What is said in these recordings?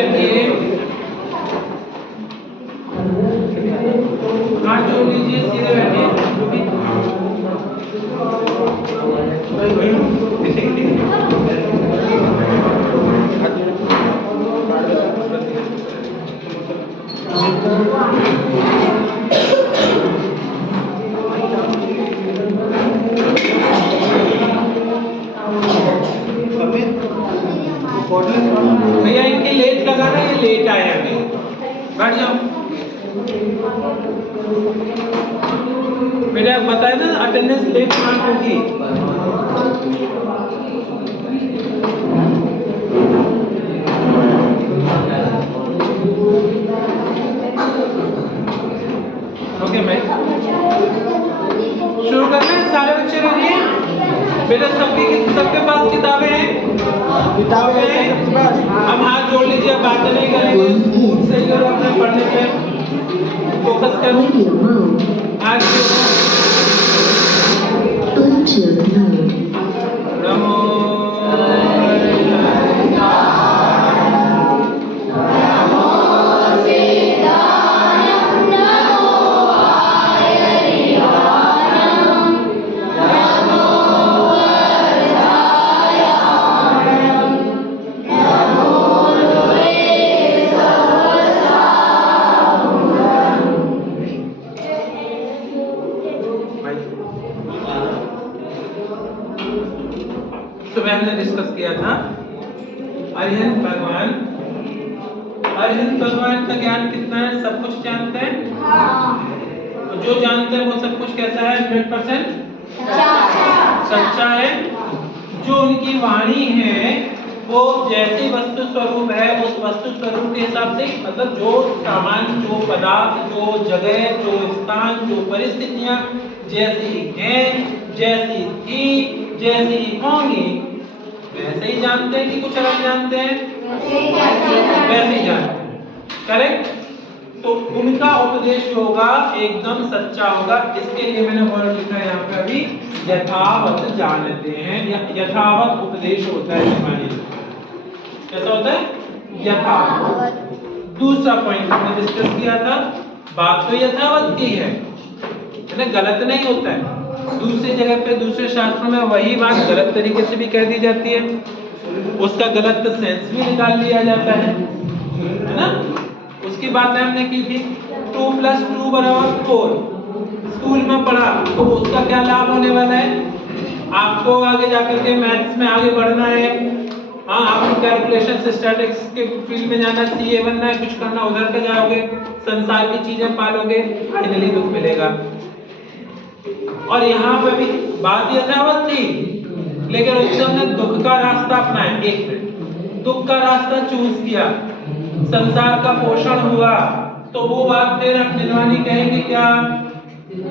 ये हाथ जोड़ लीजिए, सीधे बैठिए। भैया इनके लेट लगाना, ये लेट आया अभी। बैठ जाओ बेटा, बताया ना अटेंडेंस लेट मार्क होगी। ओके मैं शुरू कर रहे हैं। सारे बच्चे रेडी हैं बेटा? सबके पास किताबें हैं? किताबें हैं। अब हाथ जोड़ लीजिए, बातें नहीं करेंगे, सही करो अपने पढ़ने पे फोकस करो। आज नमो सुबह हमने डिस्कस किया था अरिहंत भगवान का ज्ञान कितना है? सब कुछ जानते हैं? तो जो जानते हैं वो सब कुछ कैसा है? 100% सच्चा है। जो उनकी वाणी है वो जैसी वस्तु स्वरूप है उस वस्तु स्वरूप के हिसाब से, मतलब जो सामान, जो पदार्थ, जो जगह, जो स्थान, जो परिस्थितियां जैसी हैं, जैसी थी, जैसी होंगी, वैसे ही जानते हैं कि कुछ अलग जानते हैं? वैसे ही जानते हैं। करेक्ट? तो उनका उपदेश होगा एकदम सच्चा होगा। इसके लिए मैंने वर्ड लिखा है यहाँ पे अभी, यथावत जानते हैं या यथावत उपदेश होता है। कैसा होता है? यथावत। दूसरा पॉइंट हमने डिस्कस किया था, बात तो यथावत की है ना, गलत नहीं होता है। दूसरी जगह पे दूसरे शास्त्रों में वही बात गलत तरीके से भी कह दी जाती है, उसका गलत सेंस भी निकाल लिया जाता है ना। उसकी बात हमने की थी 2 + 2 = 4। स्कूल में पढ़ा तो उसका क्या लाभ होने वाला है? आपको आगे जाकर के मैथ्स में आगे बढ़ना है। हाँ, आपको कैलकुलेशन स्टैटिस्टिक्स के फील्ड में जाना, सीए बनना है, कुछ करना, उधर पे जाओगे, संसार की चीजें पालोगे, फाइनली दुख मिलेगा। और यहाँ पे भी बात यथावत थी, लेकिन उससे हमने दुख का रास्ता अपनाया। एक मिनट, दुख का रास्ता चूज किया, संसार का पोषण हुआ, तो वो बात फिर हम जिनवानी कहेंगे क्या?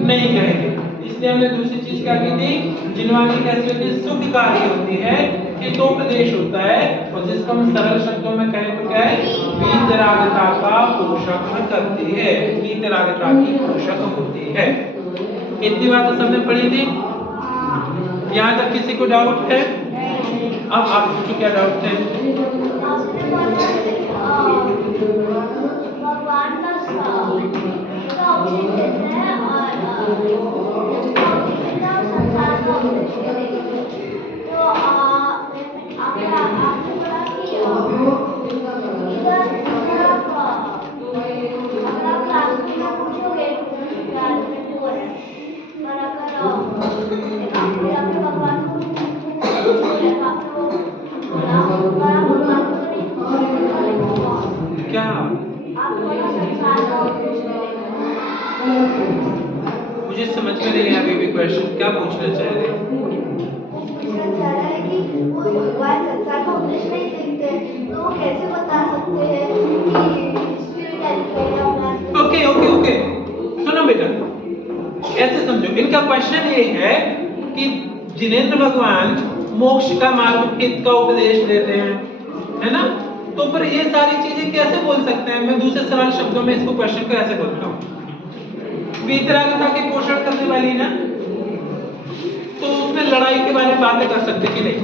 नहीं कहेंगे। इसलिए हमने दूसरी चीज क्या की थी? जिनवानी कैसी होती है? सुखकारी होती है, हितोपदेश होता है, और जिसको हम सरल शब्दों में कहें तो क्या है? वीतरागता का पोषक करती है, वीतरागता की पोषक होती है। इतनी बात सबने पढ़ी थी। यहाँ तक किसी को डाउट है? अब आप पूछो क्या डाउट है? भगवान का क्या मुझे समझ में नहीं है अभी भी क्वेश्चन क्या पूछना चाह रहे हैं? ओके ओके ओके, सुनो बेटा, ऐसे समझो, इनका क्वेश्चन ये है कि जिनेंद्र भगवान मोक्ष का मार्ग हित का उपदेश देते हैं, है ना? तो फिर ये सारी चीजें कैसे बोल सकते हैं? मैं दूसरे सरल शब्दों में इसको क्वेश्चन को ऐसे बोलता हूँ, वीतरागता के पोषण करने वाली ना, तो उसमें लड़ाई के बारे में बातें कर सकते कि नहीं?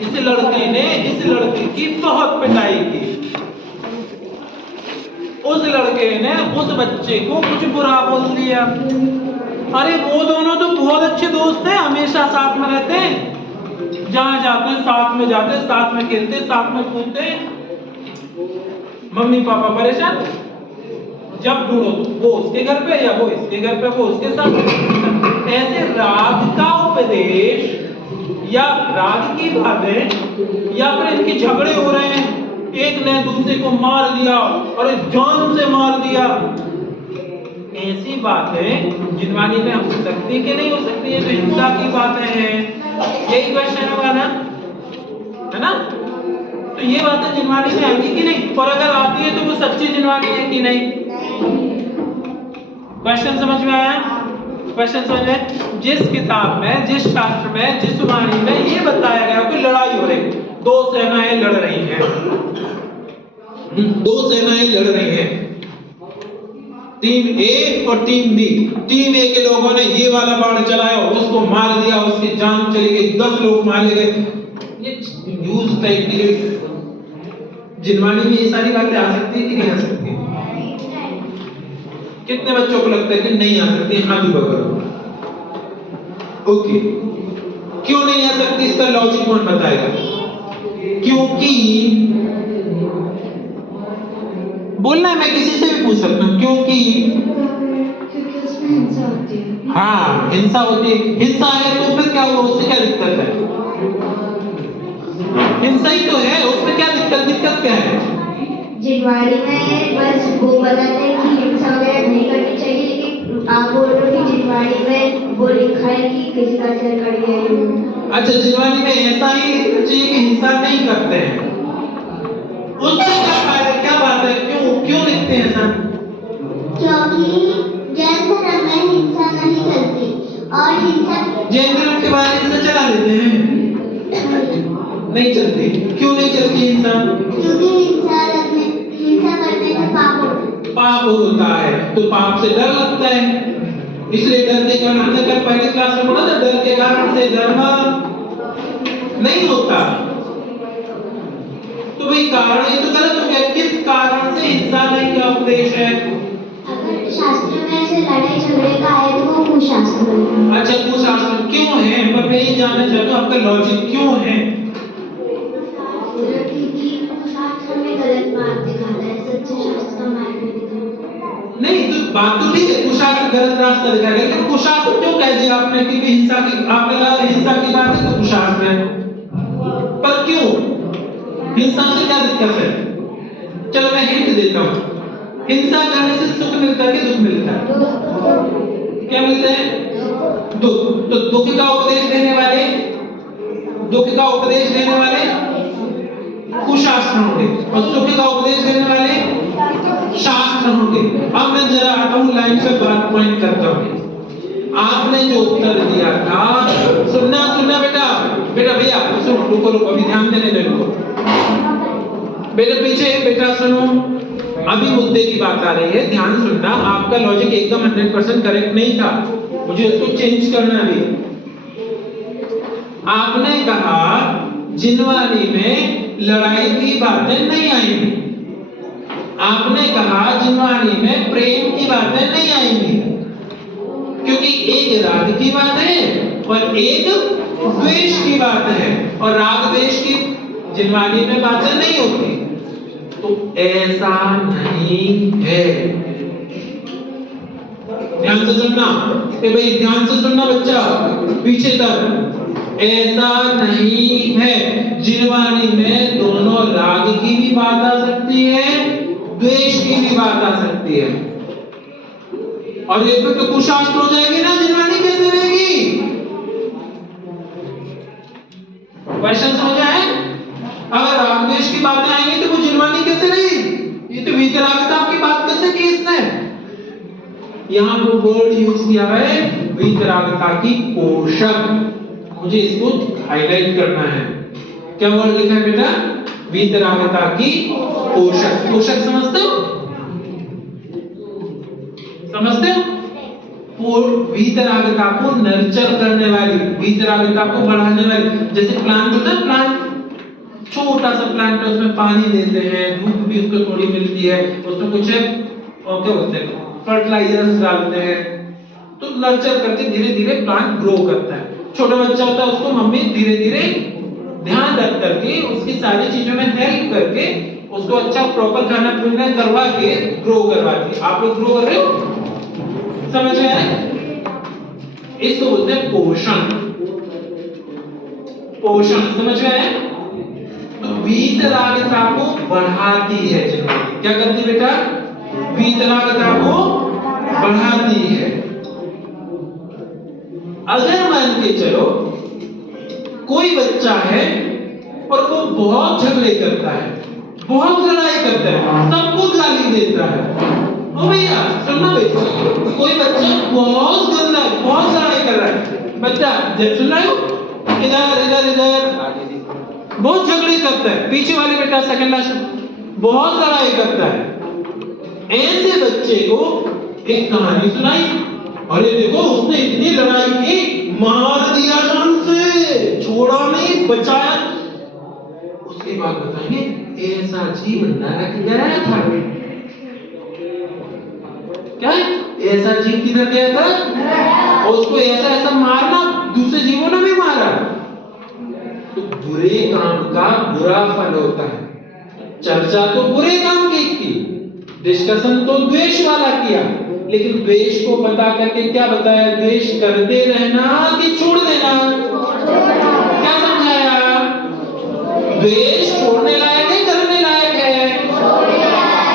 इस लड़के ने इस लड़की की बहुत पिटाई की। उस लड़के ने उस बच्चे को कुछ बुरा बोल दिया। अरे वो दोनों तो बहुत अच्छे दोस्त हैं, हमेशा साथ में रहते हैं, जहां जाते हैं साथ में जाते हैं, साथ में खेलते, साथ में कूदते। मम्मी पापा परेशान, जब ढूंढो वो उसके घर पे या वो इसके घर पे, वो उसके साथ। ऐसे राग का उपदेश या राग की बातें या फिर इनके झगड़े हो रहे हैं, एक ने दूसरे को मार दिया और जान से मार दिया, ऐसी बातें जिनवानी में हो सकती कि नहीं हो सकती है? तो हिंसा की बातें हैं, यही क्वेश्चन होगा ना, है ना? तो ये बातें जिनवानी में आएंगी कि नहीं? और अगर आती है तो वो सच्ची जिनवानी है कि नहीं? क्वेश्चन समझ में आया? क्वेश्चन समझ में? जिस किताब में, जिस शास्त्र में, जिस वाणी में ये बताया गया कि लड़ाई हो रही, दो सेनाएं लड़ रही हैं, दो सेनाएं लड़ रही हैं, टीम ए और टीम बी। टीम ए के लोगों ने ये वाला बाण चलाया, उसको मार दिया, उसकी जान चली गई, 10 लोग मारे गए। ये न्यूज टाइप की जिनवानी में ये सारी बातें आ सकती है कि नहीं आ सकती? कितने बच्चों को लगता है कि नहीं आ सकती? हाथ ऊपर करो। ओके, क्यों नहीं आ सकती? इसका लॉजिक कौन बताएगा? क्योंकि बोलना है, मैं किसी से भी पूछ सकता हूं, क्योंकि उसमें हिंसा होती है। हाँ, हिंसा होती है। हिंसा है तो फिर क्या हुआ? उससे क्या दिक्कत है? हिंसा ही तो है, उसमें क्या दिक्कत? दिक्कत क्या है? जिनवाणी में बस वो बताते हैं कि हिंसा वगैरह नहीं करनी चाहिए, लेकिन आप बोल रहे हो कि जिनवाणी में वो लिखा है कि किसी का सिर कट गया। अच्छा, जिनवाणी में ऐसा ही लिखना चाहिए कि हिंसा नहीं करते हैं, उससे क्या फायदा? क्या बात है? क्यों लिखते हैं ऐसा? क्योंकि जैन धर्म में हिंसा नहीं चलती और हिंसा जैन धर्म के बारे में चला लेते हैं, नहीं चलती। क्यों नहीं चलती हिंसा? क्योंकि हिंसा करने से पाप होता है। पाप होता है, तो पाप से डर लगता है, इसलिए डर के कारण, हमने कल पहली क्लास में पढ़ा था, डर के कारण से धर्म नहीं होता। तो भाई कारण ये तो गलत हो गया। किस कारण से हिंसा नहीं का उपदेश है? अगर शास्त्र में ऐसे लड़ाई झगड़े का है तो वो कुशास्त्र है। अच्छा, कुशास्त्र क्यों है? पर मैं ये जानना चाहता हूँ आपका लॉजिक क्यों है? कुशास्त्र में गलत बात दिखाता है, सच्चे शास्त्र का मार्ग नहीं दिखाता। नहीं, तो बात तो ठीक है, कुशास्त्र गलत रास्ता दिखाएगा, लेकिन कुशास्त्र क्यों कह दिया आपने कि हिंसा की, आपने कहा हिंसा की बात है तो कुशास्त्र है, पर क्यों? हिंसा से क्या दिक्कत है? चलो मैं हिंट देता हूँ, हिंसा करने से सुख मिलता है कि दुख मिलता है? क्या मिलता है? दुख। तो दुख का उपदेश देने वाले, दुख का उपदेश देने वाले कुशास्त्र होंगे और सुख का उपदेश देने वाले शास्त्र होंगे। अब मैं जरा आता हूँ लाइन पे, बात पॉइंट करता हूँ। आपने जो उत्तर दिया था, सुनना बेटा भैया सुनो, रुको अभी ध्यान देने दे, रुको बेटा, पीछे बेटा सुनो, अभी मुद्दे की बात आ रही है, ध्यान सुनना। आपका लॉजिक एकदम 100% करेक्ट नहीं था, मुझे उसको चेंज करना भी। आपने कहा जिनवानी में लड़ाई की बातें नहीं आएंगी, आपने कहा जिनवानी में प्रेम की बातें नहीं आएंगी, क्योंकि एक राग की बात है और एक द्वेष की बात है, और राग द्वेष की जिनवानी में बातें नहीं होती। तो ऐसा नहीं है, ध्यान से सुनना भाई, ध्यान से सुनना बच्चा, पीछे तक। ऐसा नहीं है, जिनवानी में दोनों राग की भी बात आ सकती है, द्वेष की भी बात आ सकती है, और ये तो कुशास्त्र हो जाएगी ना, जिनवानी कैसे रहेगी? क्वेश्चन समझ आए? अगर राग द्वेष की बातें आएंगी तो वो जिनवानी कैसे रहेगी? ये तो वीतरागता की बात कैसे की इसने? यहाँ पर वर्ड यूज किया है वीतरागता की पोषक, मुझे इसको हाईलाइट करना है। क्या वर्ड लिखा है बेटा? वीतरागता की पोषक। पोषक समझते हो? समझते हो? वीतरागता को नर्चर करने वाली, वीतरागता को बढ़ाने वाली, जैसे प्लांट होता है, प्लांट छोटा सा प्लांट है, उसमें पानी देते हैं, धूप भी उसको थोड़ी मिलती है, उसमें कुछ और क्या बोलते हैं फर्टिलाइजर्स डालते हैं, तो नर्चर करके धीरे धीरे प्लांट ग्रो करता है। छोटा बच्चा होता है उसको मम्मी धीरे धीरे ध्यान रख करके उसकी सारी चीजों में हेल्प करके उसको अच्छा प्रॉपर खाना पीना करवा के ग्रो करवाती है। आप लोग ग्रो कर रहे हो, समझ में आया? इसको बोलते हैं पोषण। पोषण समझ में आया? तो वीतरागता को बढ़ाती है जिनवानी। क्या करती है बेटा? वीतरागता को बढ़ाती है। अगर मान के चलो कोई बच्चा है और वो बहुत झगड़े करता है, बहुत लड़ाई करता है, सबको गाली देता है, ओ भैया सुनना बेटा, कोई बच्चा बहुत गंदा है, बहुत लड़ाई कर रहा है, बच्चा जब सुन रहे हो इधर इधर इधर बहुत झगड़े करता है, पीछे वाले बेटा सेकंड लास्ट बहुत लड़ाई करता है, ऐसे बच्चे को एक कहानी सुनाई, अरे देखो उसने इतनी लड़ाई की, मार दिया जान से, छोड़ा नहीं, बचाया। उसके बाद बताएंगे ऐसा जीव नरक गया था। क्या ऐसा जीव किधर गया था? और उसको ऐसा ऐसा मारना, दूसरे जीवों ने भी मारा। तो बुरे काम का बुरा फल होता है। चर्चा तो बुरे काम की, डिस्कशन तो द्वेष वाला किया, लेकिन द्वेष को बता करके क्या बताया? द्वेष करते रहना कि छोड़ देना? क्या समझाया? द्वेष छोड़ने लायक है, करने लायक है?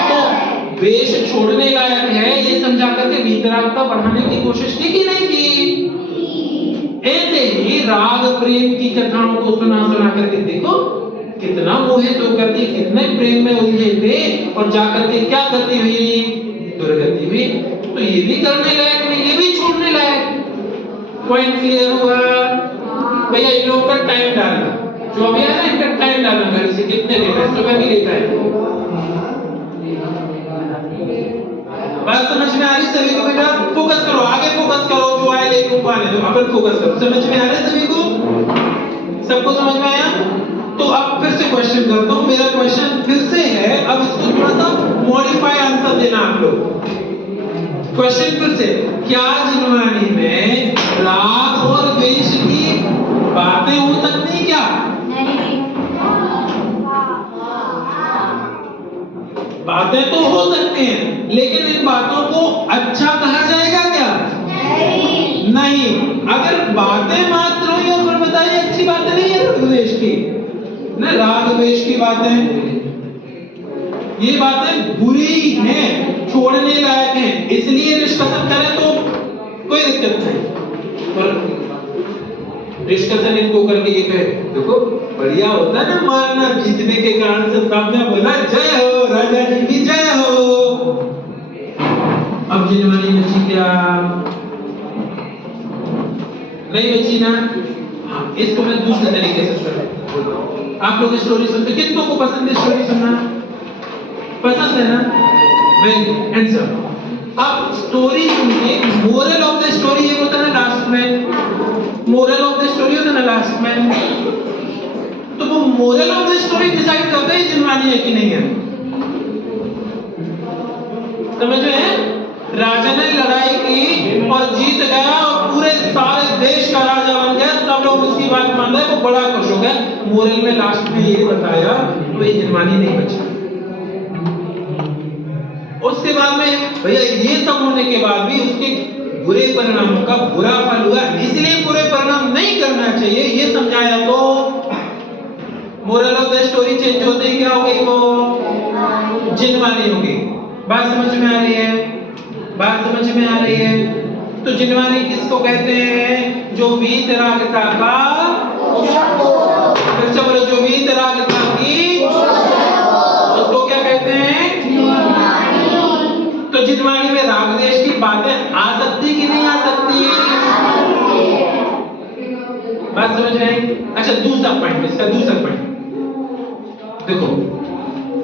तो द्वेष छोड़ने लायक है ये समझा करके वीतरागता बढ़ाने की कोशिश की कि नहीं की? ऐसे ही राग प्रेम की कथाओं को सुना सुना करके देखो कितना मोहित होकर के कितने प्रेम में उलझे थे और जाकर के क्या गति हुई? दुर्गति हुई। तो ये भी करने लायक नहीं, ये भी छोड़ने लायक। पॉइंट क्लियर हुआ? भैया इन लोगों का टाइम डालना, जो अभी है ना इनका टाइम डालना, घर से कितने लेट है, सुबह भी लेट है। बात समझ में आ रही सभी को? बेटा फोकस करो, आगे फोकस करो, जो आए लेके ऊपर आने दो, अपन फोकस करो। समझ में आ रहा है सभी को? सबको समझ में आया? तो अब फिर से क्वेश्चन करता हूं। मेरा क्वेश्चन फिर से है, अब इसको थोड़ा सा मॉडिफाई आंसर देना आप लोग। क्वेश्चन फिर से, क्या जिनवानी में राग और द्वेष की बातें हो सकती हैं? क्या नहीं? बातें तो हो सकती हैं, लेकिन इन बातों को अच्छा कहा जाएगा क्या? नहीं। अगर बातें मात्र हो और फिर बताइए अच्छी बातें नहीं है द्वेष की ना, राग द्वेष की बातें, ये बातें बुरी हैं, छोड़ने लायक हैं, इसलिए डिस्कशन करें तो कोई दिक्कत नहीं। पर डिस्कशन इनको करके ये कहे देखो बढ़िया होता है ना मारना, जीतने के कारण से सबने बोला जय हो राजा जी की जय हो। अब जिनवानी बची क्या? नहीं बची ना? हाँ, इसको मैं दूसरे तरीके से बोलता हूँ। आप लोग स्टोरी सुनते, कितनों को पसंद है स्टोरी सुनना? पसंद है ना? Very answer. अब स्टोरी सुनिए, मोरल ऑफ द स्टोरी ये होता है ना लास्ट में, मोरल ऑफ द स्टोरी होता है ना लास्ट में, तो वो moral of the story decide करता है जिनवानी है कि नहीं है। समझ में? राजा ने लड़ाई की और जीत गया और पूरे सारे देश का राजा बन गया, सब लोग उसकी बात मान रहे, वो बड़ा खुश हो गया। मोरल में लास्ट में ये बताया तो ये जिनवानी नहीं बचा। उसके बाद में भैया ये सब होने के बाद भी उसके बुरे परिणामों का बुरा फल हुआ, इसलिए बुरे परिणाम नहीं करना चाहिए, ये समझाया तो moral of the story change होते ही क्या हो गई? वो जिनवानी हो गई। बात समझ में आ रही है? बात समझ में आ रही है? तो जिनवानी किसको कहते हैं? जो वीतरागता का, फिर से बोलो, जो वीतरागता की, उसको क्या कहते हैं? तो जिनवानी में राग द्वेष की बातें आ सकती कि नहीं आ सकती? बात समझ में आई? अच्छा दूसरा पॉइंट, इसका दूसरा पॉइंट देखो,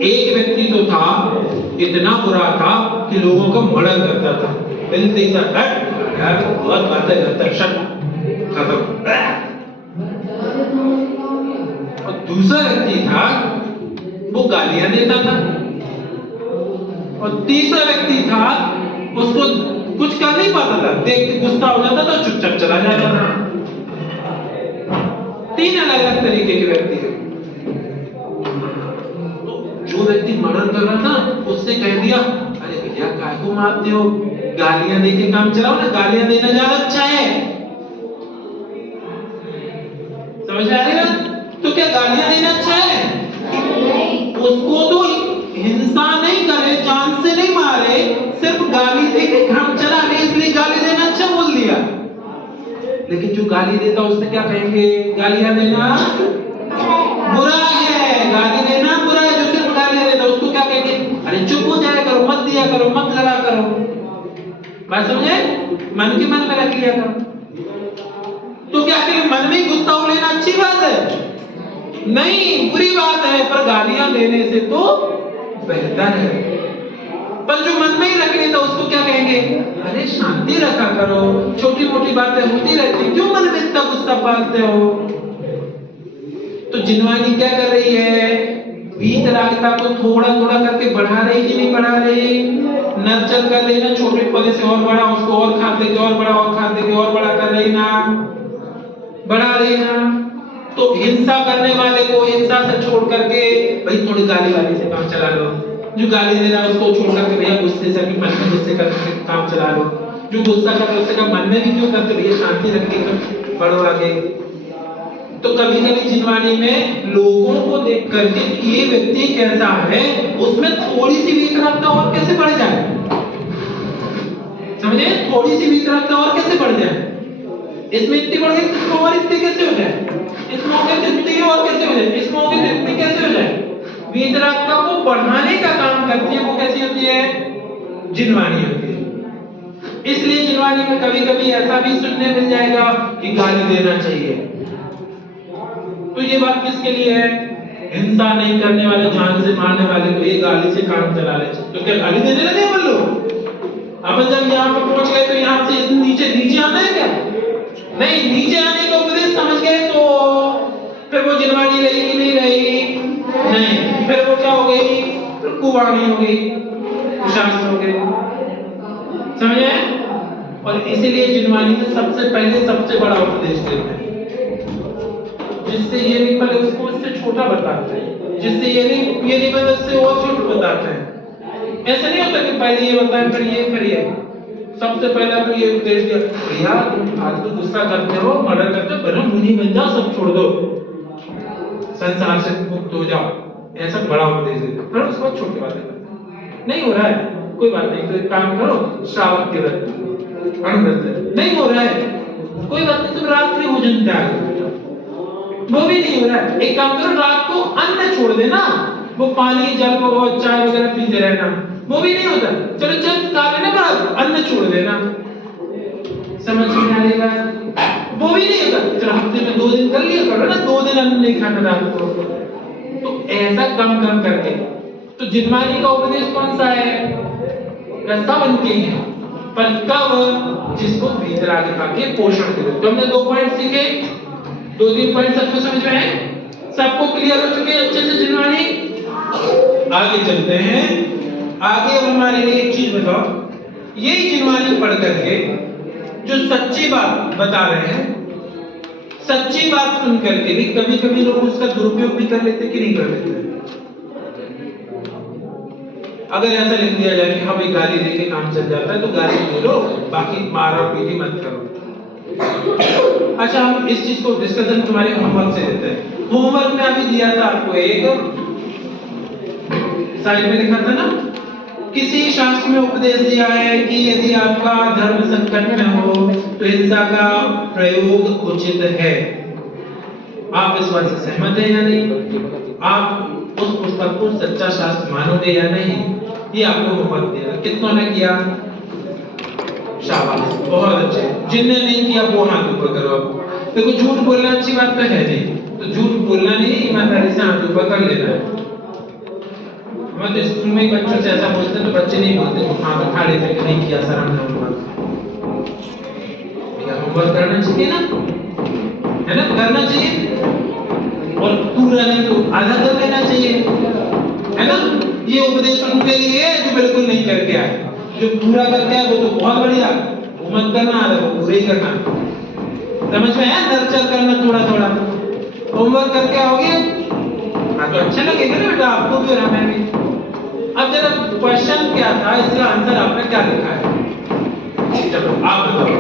एक व्यक्ति तो था इतना बुरा था कि लोगों को मर्डर करता था, मिलते ही यार बहुत बातें करता है, शट खत्म। और दूसरा व्यक्ति था वो गालियां देता था, और तीसरा व्यक्ति था उसको कुछ कर नहीं पाता था, देख के गुस्सा हो जाता था, चुपचाप चला जाता था। 3 अलग अलग तरीके के व्यक्ति हैं। तो जो व्यक्ति मर्डर कर रहा था उसने कह दिया, अरे भैया काय को मारते हो, गालियां दे के काम चलाओ ना, गालियां देना ज्यादा अच्छा है। समझ में आ रही है? तो क्या गालियां देना अच्छा है? नहीं। उसको तो हिंसा नहीं करे, जान से नहीं मारे, सिर्फ गाली दे के काम चला ले, इसलिए गाली देना अच्छा बोल दिया। लेकिन जो गाली देता उससे क्या कहेंगे? गालियां देना बुरा है, गाली देना बुरा है। जो सिर्फ गाली देता उसको क्या कहेंगे? अरे चुप हो जाया करो, मत दिया करो, मत लड़ा करो। बात समझे? मन के मन में रख लिया करो। तो क्या फिर मन में गुस्सा हो लेना अच्छी बात है? नहीं, बुरी बात है, पर गालियां देने से तो बेहतर है। पर जो मन में ही रख लेता उसको क्या कहेंगे? अरे शांति रखा करो, छोटी मोटी बातें होती रहती, क्यों मन में इतना गुस्सा पालते हो? तो जिनवानी क्या कर रही है? वीतरागता को थोड़ा थोड़ा करके बढ़ा रही कि नहीं बढ़ा रही? नर्चर कर रही ना, छोटे पौधे से और बड़ा, उसको और खाद देके और बड़ा, और खाद देके और बड़ा कर रही ना, बढ़ा रही ना। तो हिंसा करने वाले को हिंसा से छोड़ करके भाई थोड़ी गाली वाली से काम चला लो। जो गाली दे रहा है उसको छोड़ करके भैया गुस्से से मन में गुस्से करके काम चला लो। जो गुस्सा कर रहा है उससे का मन में भी क्यों करते, भैया शांति रख के बढ़ो आगे। तो कभी कभी जिनवानी में लोगों को देख करके ये व्यक्ति कैसा है उसमें थोड़ी सी वितरकता और कैसे बढ़ जाए, समझे? थोड़ी सी वितरकता और कैसे बढ़ जाए? इसमें इतनी बढ़ गई, इसमें और इतनी कैसे हो जाए? इसमें हो गई इतनी और कैसे हो जाए? इसमें हो गई इतनी कैसे हो जाए? वितरकता को बढ़ाने का काम करती है, वो कैसी होती है? जिनवानी होती है। इसलिए जिनवानी में कभी कभी ऐसा भी सुनने मिल जाएगा कि गाली देना चाहिए। तो ये बात किसके लिए है? हिंसा नहीं करने वाले, जान से मारने वाले को ये गाली से काम चला ले। तो क्या गाली देने लगे अपन लोग? अपन जब यहाँ पर पहुंच गए तो यहाँ से नीचे आना है क्या? नहीं, नीचे आने का उपदेश समझ गए तो फिर वो जिनवानी रही कि नहीं रही? नहीं, फिर वो क्या हो गई? कुवाणी हो गई, शास्त्र हो गए। समझे? और इसीलिए जिनवानी में सबसे पहले सबसे बड़ा उपदेश देते हैं, जिससे ये नहीं पहले उसको उससे छोटा बताते हैं, जिससे ये नहीं पहले उससे और छोटा बताते हैं। ऐसा नहीं होता कि पहले ये बताएं फिर ये। सबसे पहले तो ये उपदेश दिया, भैया तुम आज तो गुस्सा करते हो, मर्डर करते हो, बनो मुनि बन जाओ, सब छोड़ दो, संसार से मुक्त हो जाओ। ऐसा बड़ा उपदेश देते, फिर उसके बाद छोटी बातें करते। नहीं हो रहा है कोई बात नहीं, तो एक काम करो, श्रावक के व्रत नहीं हो रहा है कोई बात नहीं, तुम रात्रि भोजन त्याग दो, वो भी नहीं हो रहा है, एक काम करो, रात को अन्न छोड़ देना, वो पानी जल और चाय वगैरह पीते रहना, वो भी नहीं होता, चलो चल खा लेना पर अन्न छोड़ देना। समझ में आ रही बात? वो भी नहीं होता, चलो हफ्ते में 2 दिन कर लिया करो ना, 2 दिन अन्न नहीं खाना रात को। तो ऐसा कम करके, तो जिनवानी का उपदेश कौन सा है? कैसा बन के है, पर कब? जिसको वीतरागिता के पोषण के लिए। तो हमने 2 पॉइंट सीखे, 2-3 पॉइंट सबको समझ में आए, सबको क्लियर हो चुके अच्छे से जिनवानी। आगे चलते हैं, आगे अब हमारे लिए एक चीज बताओ, यही जिनवानी पढ़ करके जो सच्ची बात बता रहे हैं, सच्ची बात सुन करके भी कभी कभी लोग उसका दुरुपयोग भी कर लेते कि नहीं कर लेते? अगर ऐसा लिख दिया जाए कि हाँ भाई गाली देके काम चल जाता है तो गाली दे लो, बाकी मारो पीटी मत करो। अच्छा, हम इस चीज को डिस्कशन तुम्हारे होमवर्क से देते हैं। होमवर्क में अभी दिया था आपको, एक साइड में लिखा था ना, किसी शास्त्र में उपदेश दिया है कि यदि आपका धर्म संकट में हो तो हिंसा का प्रयोग उचित है। आप इस बात से सहमत हैं या नहीं? आप उस पुस्तक को सच्चा शास्त्र मानोगे या नहीं? ये आपको होमवर्क दिया। कितनों ने किया? शाबाश, बहुत अच्छे। जिनने नहीं किया वो हाथ ऊपर करो। आप देखो, झूठ बोलना अच्छी बात तो है नहीं, तो झूठ बोलना नहीं, ईमानदारी से हाथ ऊपर कर लेना है। हम तो स्कूल में ही बच्चों से ऐसा बोलते तो बच्चे नहीं बोलते, तो हाथ उठा लेते कि नहीं किया सर हमने होमवर्क। क्या होमवर्क करना चाहिए ना, है ना? करना चाहिए। और पूरा नहीं तो आधा कर लेना चाहिए, है ना। ये उपदेश उनके लिए है जो बिल्कुल नहीं करके आए। जो पूरा करके आए वो तो बहुत बढ़िया, वो मत करना, वो पूरा ही करना। समझ में है? नर्चर करना थोड़ा थोड़ा। होमवर्क करके आओगे हाँ तो अच्छा लगेगा ना बेटा आपको भी और हमें भी। अब जरा क्वेश्चन क्या था, इसका आंसर आपने क्या लिखा है? चलो आप बताओ।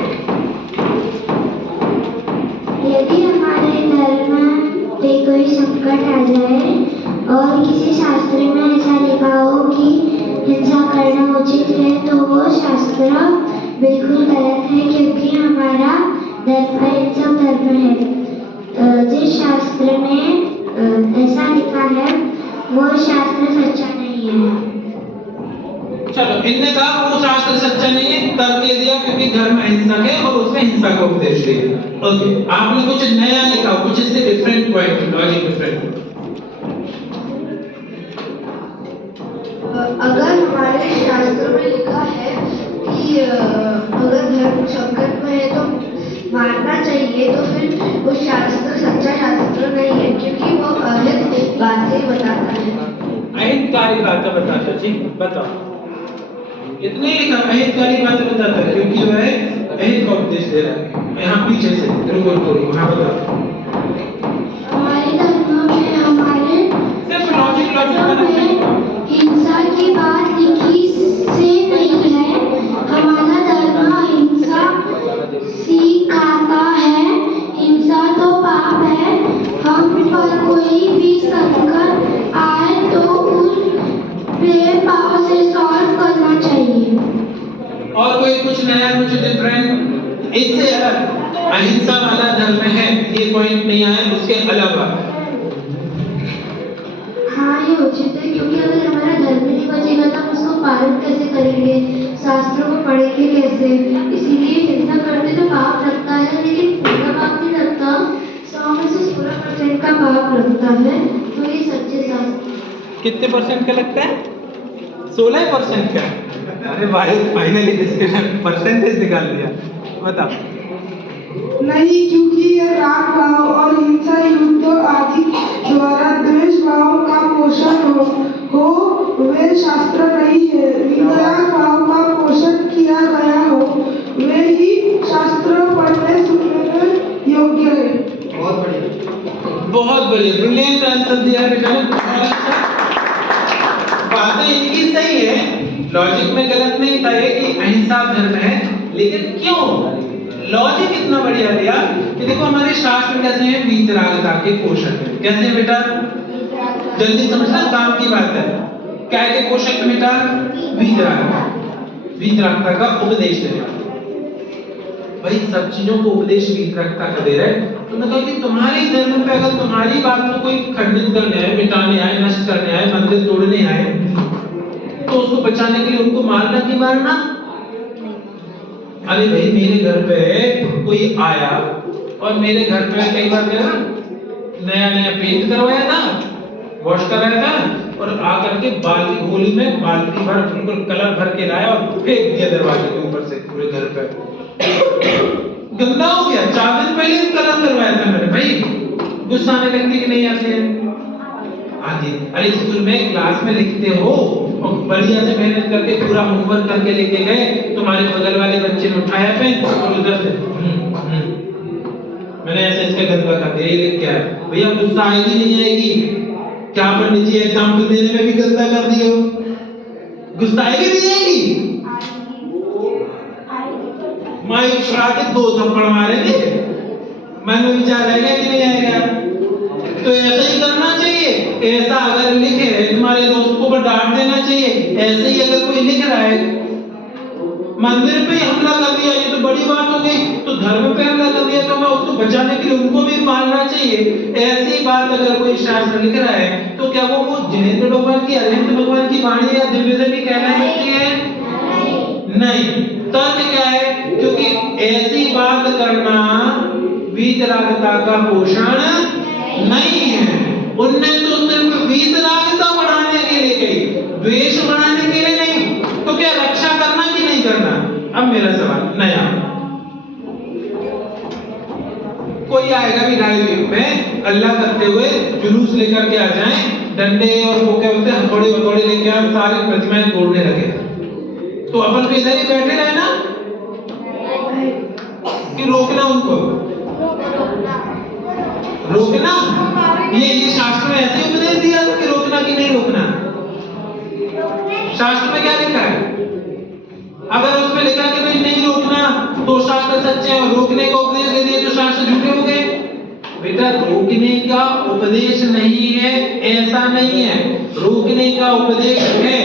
यदि हमारे धर्म पे कोई संकट आ जाए और किसी शास्त्र में ऐसा लिखा हो कि हिंसा करना उचित है, तो वो शास्त्र बिल्कुल गलत है, क्योंकि हमारा धर्म अहिंसक धर्म है। जिस शास्त्र में ऐसा लिखा है वो शास्त्र सच्चा नहीं है। चलो इनने कहा वो शास्त्र सच्चा नहीं है, तर्क ये दिया क्योंकि धर्म अहिंसक है और उसने हिंसा का उपदेश दिया। ओके, आपने कुछ नया लिखा, कुछ इससे डिफरेंट पॉइंट, लॉजिक डिफरेंट। अगर हमारे शास्त्र में लिखा है कि अगर धर्म संकट में है तो मानना चाहिए, तो फिर वो शास्त्र सच्चा शास्त्र नहीं है, क्योंकि वो अहित बातें बताता है। अहितकारी बातें बताता है, ठीक बताओ। इतने लिखा अहितकारी बातें बताता है क्योंकि वह अहित का उपदेश दे रहा है। यहाँ पीछे से रुको हाँ बताओ। हमारे धर्म में हमारे सिर्फ लॉजिक हिंसा की बात लिखी से नहीं है। हमारा धर्म हिंसा सिखाता है। हिंसा तो पाप है। हम पर कोई भी संकट आए तो उस प्रेम भाव से सॉल्व करना चाहिए। और कोई कुछ नया, कुछ डिफरेंट इससे अलग अहिंसा वाला धर्म है, ये पॉइंट नहीं आया उसके अलावा? हाँ ये उचित है, क्योंकि अगर हमारा धर्म नहीं बचेगा तो हम उसको पालन कैसे करेंगे, शास्त्रों को पढ़ेंगे कैसे। इसीलिए हिंसा करने तो पाप लगता है, लेकिन पूरा पाप नहीं लगता, 100 में से 16% का पाप लगता है। तो ये सच्चे शास्त्र। कितने परसेंट का लगता है? 16% का। अरे भाई फाइनली परसेंटेज निकाल दिया, बताओ। नहीं, क्योंकि यह राग भाव और हिंसा युद्ध आदि द्वारा द्वेष भाव का पोषण हो वे शास्त्र नहीं है। विराग भाव का पोषण किया गया हो वे ही शास्त्र पढ़ने सुनने योग्य है। बहुत बढ़िया, ब्रिलियंट आंसर दिया बेटा ने, बहुत अच्छा। बातें इनकी सही है, लॉजिक में गलत नहीं था ये कि अहिंसा धर्म है, लेकिन क्यों लॉजिक इतना बढ़िया दिया कि देखो हमारे शास्त्र कैसे हैं, वीतरागता के पोषक है। कैसे है बेटा? जल्दी समझना, काम की बात है। क्या के पोषक है बेटा? वीतरागता, वीतरागता का उपदेश देना। भाई सब चीजों को उपदेश वीतरागता का दे रहे हैं, तो मतलब कि तुम्हारे धर्म पे अगर तुम्हारी बात को कोई खंडित करने आए, मिटाने आए, नष्ट करने आए, मंदिर तोड़ने आए, तो उसको बचाने के लिए उनको मारना कि मारना? अरे भाई मेरे घर पे कोई आया और मेरे घर पे कई बार क्या नया नया पेंट करवाया था, वॉश कराया था, और आकर के बाल्टी गोली में बाल्टी भर बिल्कुल कलर भर के लाया और फेंक दिया दरवाजे के ऊपर से पूरे घर पे। गंदा हो गया। 4 दिन पहले कलर करवाया था मैंने। भाई गुस्सा आने लगती कि नहीं आती है? आती। अरे स्कूल में क्लास में लिखते हो और बढ़िया से मेहनत करके पूरा होमवर्क करके लेके गए, तुम्हारे बगल वाले बच्चे ने उठाया पेन और उधर से मैंने ऐसे इसका गंदा कर दिया, ये लिख क्या है? भैया गुस्सा आएगी नहीं आएगी? क्या पंडित जी एग्जाम्पल देने में भी गंदा कर दिए हो? गुस्सा आएगी नहीं आएगी? माइक छुड़ा के 2 थप्पड़ मारेंगे, मन में विचार आएगा कि नहीं आएगा? तो ऐसा ही करना चाहिए। ऐसा अगर लिखे तुम्हारे दोस्त को डांट देना चाहिए। ऐसे ही अगर कोई लिख रहा है मंदिर पे हमला कर दिया, ये तो बड़ी बात हो गई, तो धर्म पे हमला कर दिया तो मैं उसको बचाने के लिए उनको भी मारना चाहिए। ऐसी बात अगर कोई शास्त्र लिख रहा है तो क्या वो जिनेंद्र भगवान की, अरविंद भगवान की वाणी या दिव्य देवी कहलाने लगती है? नहीं। तर्क क्या है? क्योंकि ऐसी बात करना वीतरागता का पोषण नहीं है। उनने तो सिर्फ वीतरागता बढ़ाने के लिए कही, द्वेष बढ़ाने के लिए नहीं। तो क्या रक्षा करना कि नहीं करना? अब मेरा सवाल नया, कोई आएगा भी राय में अल्लाह करते हुए जुलूस लेकर के आ जाएं, डंडे और वो क्या बोलते हैं हथौड़े वथौड़े लेके आए, सारी प्रतिमाएं तोड़ने लगे, तो अपन को इधर ही बैठे रहे ना कि रोकना उनको? रोकना? ये शास्त्र में ऐसे ही उपदेश दिया था कि रोकना कि नहीं रोकना? शास्त्र में क्या लिखा है? अगर उसमें लिखा कि भाई नहीं रोकना तो शास्त्र सच्चे हैं, और रोकने का उपदेश दे दिए तो शास्त्र झूठे हो गए। बेटा रोकने का उपदेश नहीं है, ऐसा नहीं है, रोकने का उपदेश है।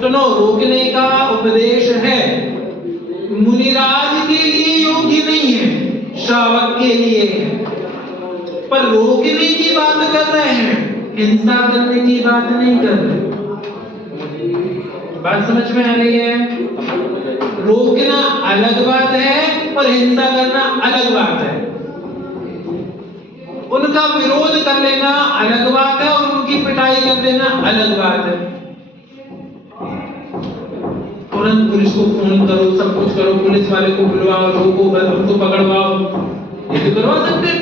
सुनो, रोकने का उपदेश है, मुनिराज के लिए योग्य नहीं है, श्रावक के लिए है। पर रोकने की बात कर रहे हैं, हिंसा करने की बात नहीं कर रहे। बात समझ में आ रही है? रोकना अलग बात है और हिंसा करना अलग बात है। उनका विरोध कर लेना अलग बात है और उनकी पिटाई कर देना अलग बात है। तुरंत पुलिस को फोन करो, सब कुछ करो, पुलिस वाले को बुलवाओ, रोको, उनको पकड़वाओ, ये तो करवा सकते हैं।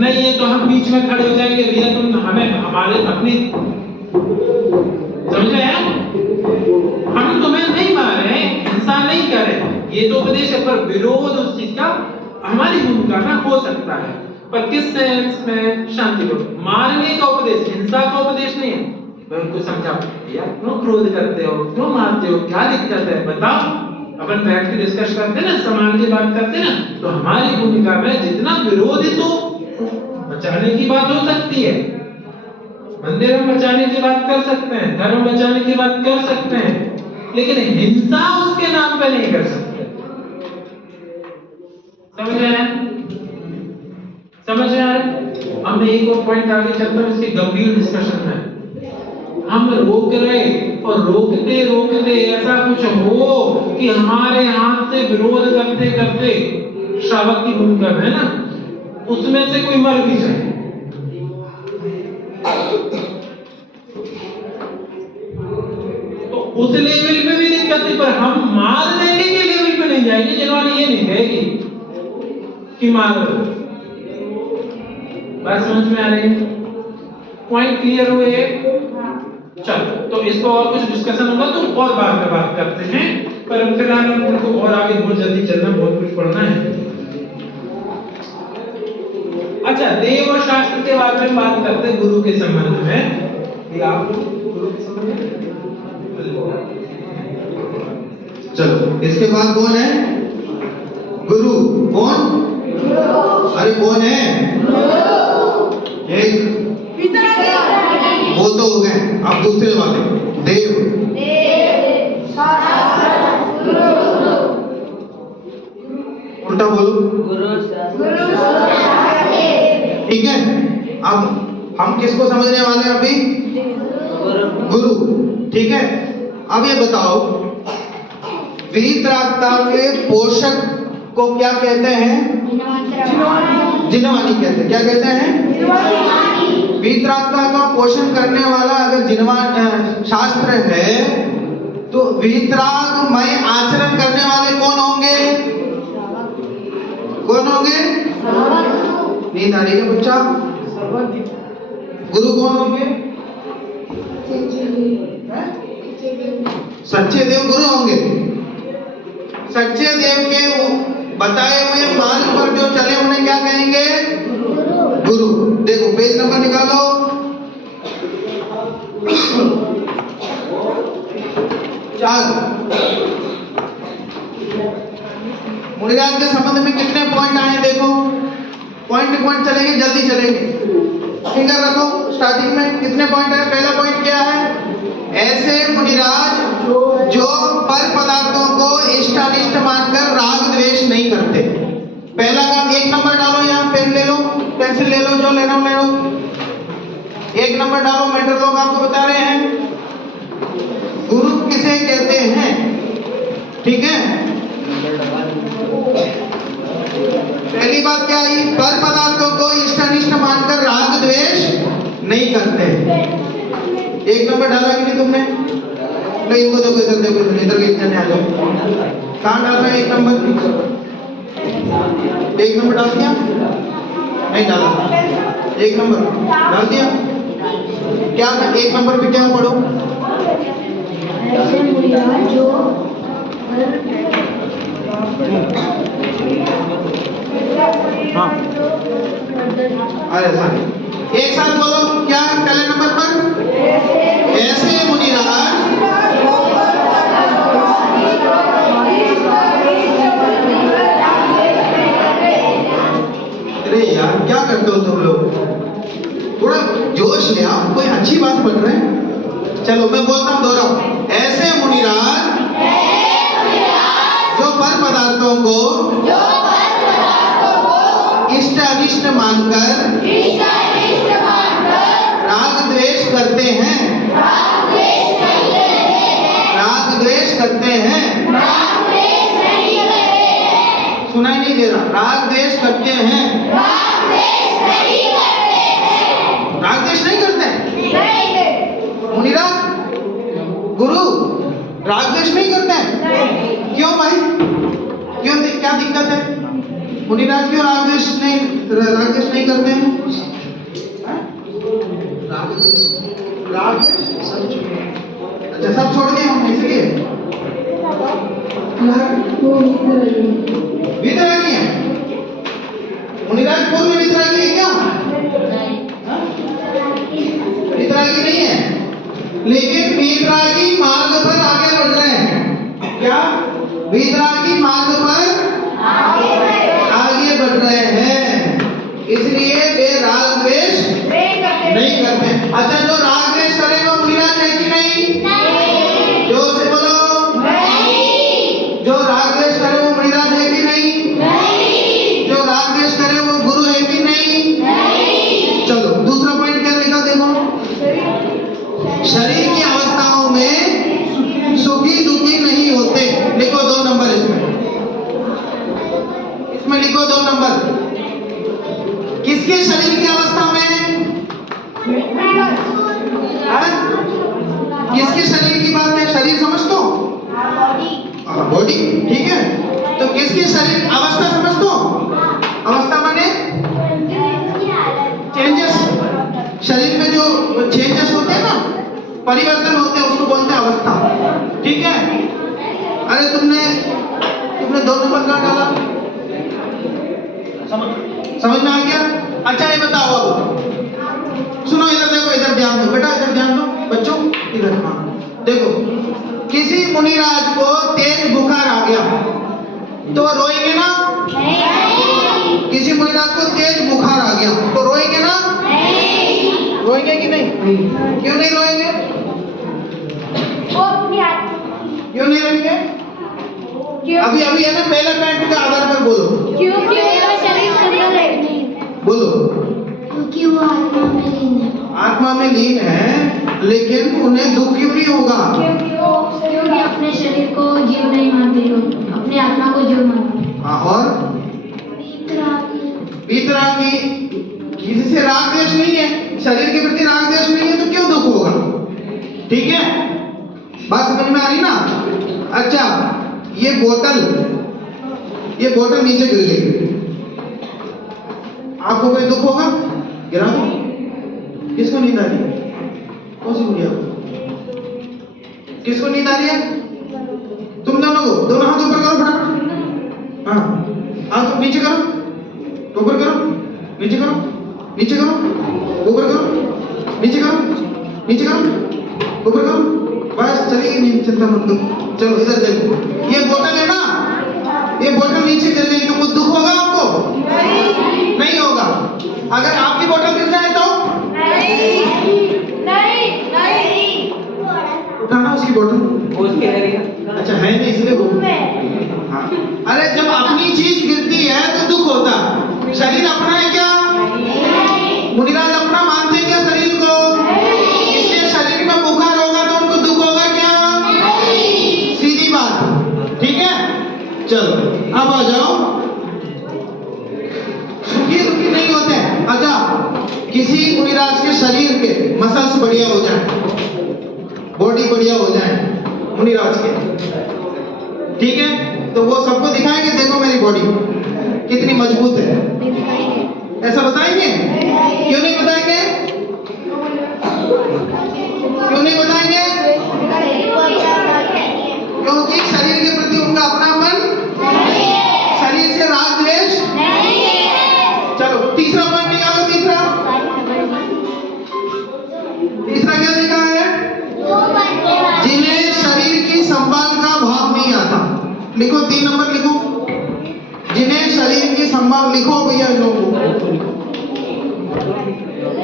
नहीं है तो हम बीच में खड़े हो जाएंगे, भैया तुम हमें हमारे अपनी समझ रहे हैं, हम तुम्हें नहीं मार रहे, हिंसा नहीं कर रहे, ये तो उपदेश है। पर विरोध उस चीज का हमारी भूमिका में हो सकता है, पर किस सेंस में? शांति को मारने का उपदेश, हिंसा का उपदेश नहीं है। मैं उनको समझा, भैया क्यों क्रोध करते हो, क्यों मारते हो, क्या दिक्कत है बताओ। अपन बैठ के डिस्कस करते ना, संभाल के बात करते ना, तो हमारी भूमिका में जितना विरोध है तो बचाने की बात हो सकती है, मंदिर में बचाने की बात कर सकते हैं, धर्म बचाने की बात कर सकते हैं, लेकिन हिंसा उसके नाम पे नहीं कर सकते। समझ रहे हैं? समझ रहे हैं? अब मैं एक और पॉइंट आगे चलता हूं इसके गंभीर डिस्कशन में। हम रोक रहे और रोकते रोकते ऐसा कुछ हो कि हमारे हाथ से विरोध करते करते श्रावक की भूमिका में है ना, उसमें से कोई मर भी जाए, तो उस लेवल पे भी दिक्कत नहीं, पर हम मार देने के लेवल पे नहीं जाएंगे। जनवानी ये नहीं कहेगी कि मार दो। बात समझ में आ रही है? पॉइंट क्लियर हुए? चलो, तो इस पर और कुछ डिस्कशन होगा तो और बाद में बात करते हैं, पर फिलहाल हम उनको और आगे बहुत जल्दी चलना, बहुत कुछ पढ़ना है। अच्छा, देव और शास्त्र के बारे में बात करते हैं गुरु के संबंध में। ये आप गुरु के संबंध में चलो, इसके बाद कौन है? गुरु। कौन? अरे कौन है? एक वो तो हो गए, अब दूसरे वाले देव। उल्टा बोलो। ठीक है, अब हम किसको समझने वाले हैं अभी? गुरु। ठीक है, अब ये बताओ, वीतरागता के पोषक को क्या कहते हैं? जिनवानी कहते हैं। क्या कहते हैं? वीतरागता का पोषण करने वाला अगर जिनवान शास्त्र है तो वीतरागमय आचरण करने वाले कौन होंगे? कौन होंगे? नींद आ रही है बच्चा? गुरु कौन होंगे? सच्चे देव गुरु होंगे। सच्चे देव के बताए हुए मार्ग पर जो चले उन्हें क्या कहेंगे? गुरु। देखो पेज नंबर निकालो। चार। मुनिराज के संबंध में कितने पॉइंट आए देखो, पॉइंट पॉइंट चलेंगे, जल्दी चलेंगे। फिंगर रखो, स्टार्टिंग में कितने पॉइंट है? पहला पॉइंट क्या है? ऐसे मुनिराज जो पर पदार्थों को इष्टानिष्ट मानकर राग द्वेष नहीं करते। पहला काम, एक नंबर डालो, यहाँ पेन ले लो, पेंसिल ले लो, जो लेना ले लो, एक नंबर डालो। मेंटर लोग आपको बता रहे हैं गुरु किसे कहते हैं। ठीक है, पहली बात क्या आई? पर पदार्थों को इष्टानिष्ट मानकर राग द्वेष नहीं करते। एक नंबर डाला कि नहीं तुमने? नहीं, इनको देखो, इधर देखो, इधर एक जने आ जाओ। कहाँ डाल रहे हैं? एक नंबर डाल दिया। नहीं डाला, 1 नंबर डाल दिया। क्या मैं 1 नंबर पे क्या पढ़ूं? ऐसे मुनिराज जो हाँ अरे सर एक साथ बोलो, क्या पहले नंबर पर? ऐसे मुनिराज अरे यार क्या करते हो तुम लोग, थोड़ा जोश ले आओ, कोई अच्छी बात पढ़ रहे हैं। चलो मैं बोलता हूँ, दोहराओ। ऐसे मुनिराज जो पर पदार्थों को इष्ट अनिष्ट मानकर राग द्वेष करते हैं, राग द्वेष करते हैं, सुनाई नहीं दे रहा, राग द्वेष करते हैं, राग द्वेष नहीं करते मुनिराज गुरु, राग द्वेष नहीं करते हैं। क्यों भाई, क्यों, क्या दिक्कत है? मुनिराज क्यों राग द्वेष नहीं करते हैं? राग द्वेष सब छोड़, अच्छा सब छोड़ दिए हम, इसलिए वितरागी है मुनिराज, पूर्व वितरागी है क्या? वितरागी नहीं है, लेकिन वितरागी मार्ग पर आगे बढ़ रहे हैं। क्या? वितरागी मार्ग पर आगे बढ़ रहे हैं, इसलिए वे राग द्वेष नहीं करते। अच्छा जो राग द्वेष करे वो मुनिराज है कि नहीं? जोर से बोलो। जो राग द्वेष करे वो मुनिराज है कि नहीं? जो राग द्वेष करे वो गुरु है कि नहीं? चलो दूसरा पॉइंट क्या लिखा देखो, शरीर की अवस्थाओं में सुखी दुखी नहीं होते। लिखो 2 नंबर इसमें लिखो 2 नंबर। किसके शरीर की अवस्था में? किसके शरीर की बात है? शरीर समझ तो, बॉडी, ठीक है। तो किसकी शरीर अवस्था समझ तो, अवस्था माने चेंजेस, शरीर में जो चेंजेस होते हैं ना, परिवर्तन होते हैं, उसको बोलते हैं अवस्था, ठीक है। अरे तुमने 2 नंबर कहाँ डाला? समझ में आ गया? अच्छा ये बताओ, अब सुनो, इधर देखो, इधर ध्यान दो बेटा, इधर ध्यान दो बच्चों, इधर। हाँ देखो, किसी मुनिराज को तेज बुखार आ गया तो रोएंगे ना? किसी मुनिराज को तेज बुखार आ गया तो रोएंगे ना? रोएंगे कि नहीं? क्यों नहीं रोएंगे? क्यों नहीं रोएंगे? अभी है ना, पहले पॉइंट के आधार पर बोलो। क्योंकि उनका शरीर सुंदर है। बोलो। क्योंकि वो आत्मा में लीन है। आत्मा में लीन है, लेकिन उन्हें दुख क्यों नहीं होगा? क्योंकि अपने शरीर को जीव नहीं मानते हो, अपने आत्मा को जीव मानते। हाँ, और वितरागी, किसी से राग द्वेष नहीं है, शरीर के प्रति राग द्वेष नहीं है, तो क्यों दुख होगा? ठीक है, बात समझ में आ रही ना? अच्छा, ये बोतल नीचे गिर गई, आपको कोई दुख होगा? गिरा दो। किसको नींद आ रही है? कौन सी बुढ़िया? किसको नींद आ रही है? तुम दोनों को, दोनों हाथ ऊपर करो फटाफट। हाँ, हाथ नीचे करो, ऊपर करो, नीचे करो, नीचे करो, ऊपर करो, नीचे करो, नीचे करो, ऊपर करो। बस चलेगी नींद, चिंता मत करो। चलो इधर देखो, ये बोतल है ना, ये बोतल नीचे गिर गई तो कुछ दुख होगा आपको? नहीं होगा। अगर आपकी बोतल गिर जाए तो? नहीं। उठाना उसकी बोतल। अच्छा है नहीं, इसलिए बोल। हाँ, अरे जब अपनी चीज गिरती है तो दुख होता। शरीर अपना है क्या? मुनिराज अपना मानते हैं क्या शरीर को? इसलिए शरीर में बुखार होगा तो उनको दुख होगा क्या? सीधी बात, ठीक है। चलो अब आ जाओ, सुखी दुखी नहीं होते। अच्छा, किसी मुनिराज के शरीर के मसल्स बढ़िया हो जाए, बॉडी बढ़िया हो जाए मुनिराज के, ठीक है, तो वो सबको दिखाएंगे, देखो मेरी बॉडी कितनी मजबूत है। ऐसा बताएंगे? क्यों नहीं बताएंगे? क्यों नहीं बताएंगे? क्योंकि शरीर के प्रति उनका अपनापन, शरीर से राग द्वेष। चलो तीसरा पॉइंट निकालो। तीसरा क्या लिखा है? जिन्हें शरीर की संभाल का भाव नहीं आता। लिखो 3 नंबर लिखो। जिन्हें शरीर की संभाल, लिखो भैया लोगों,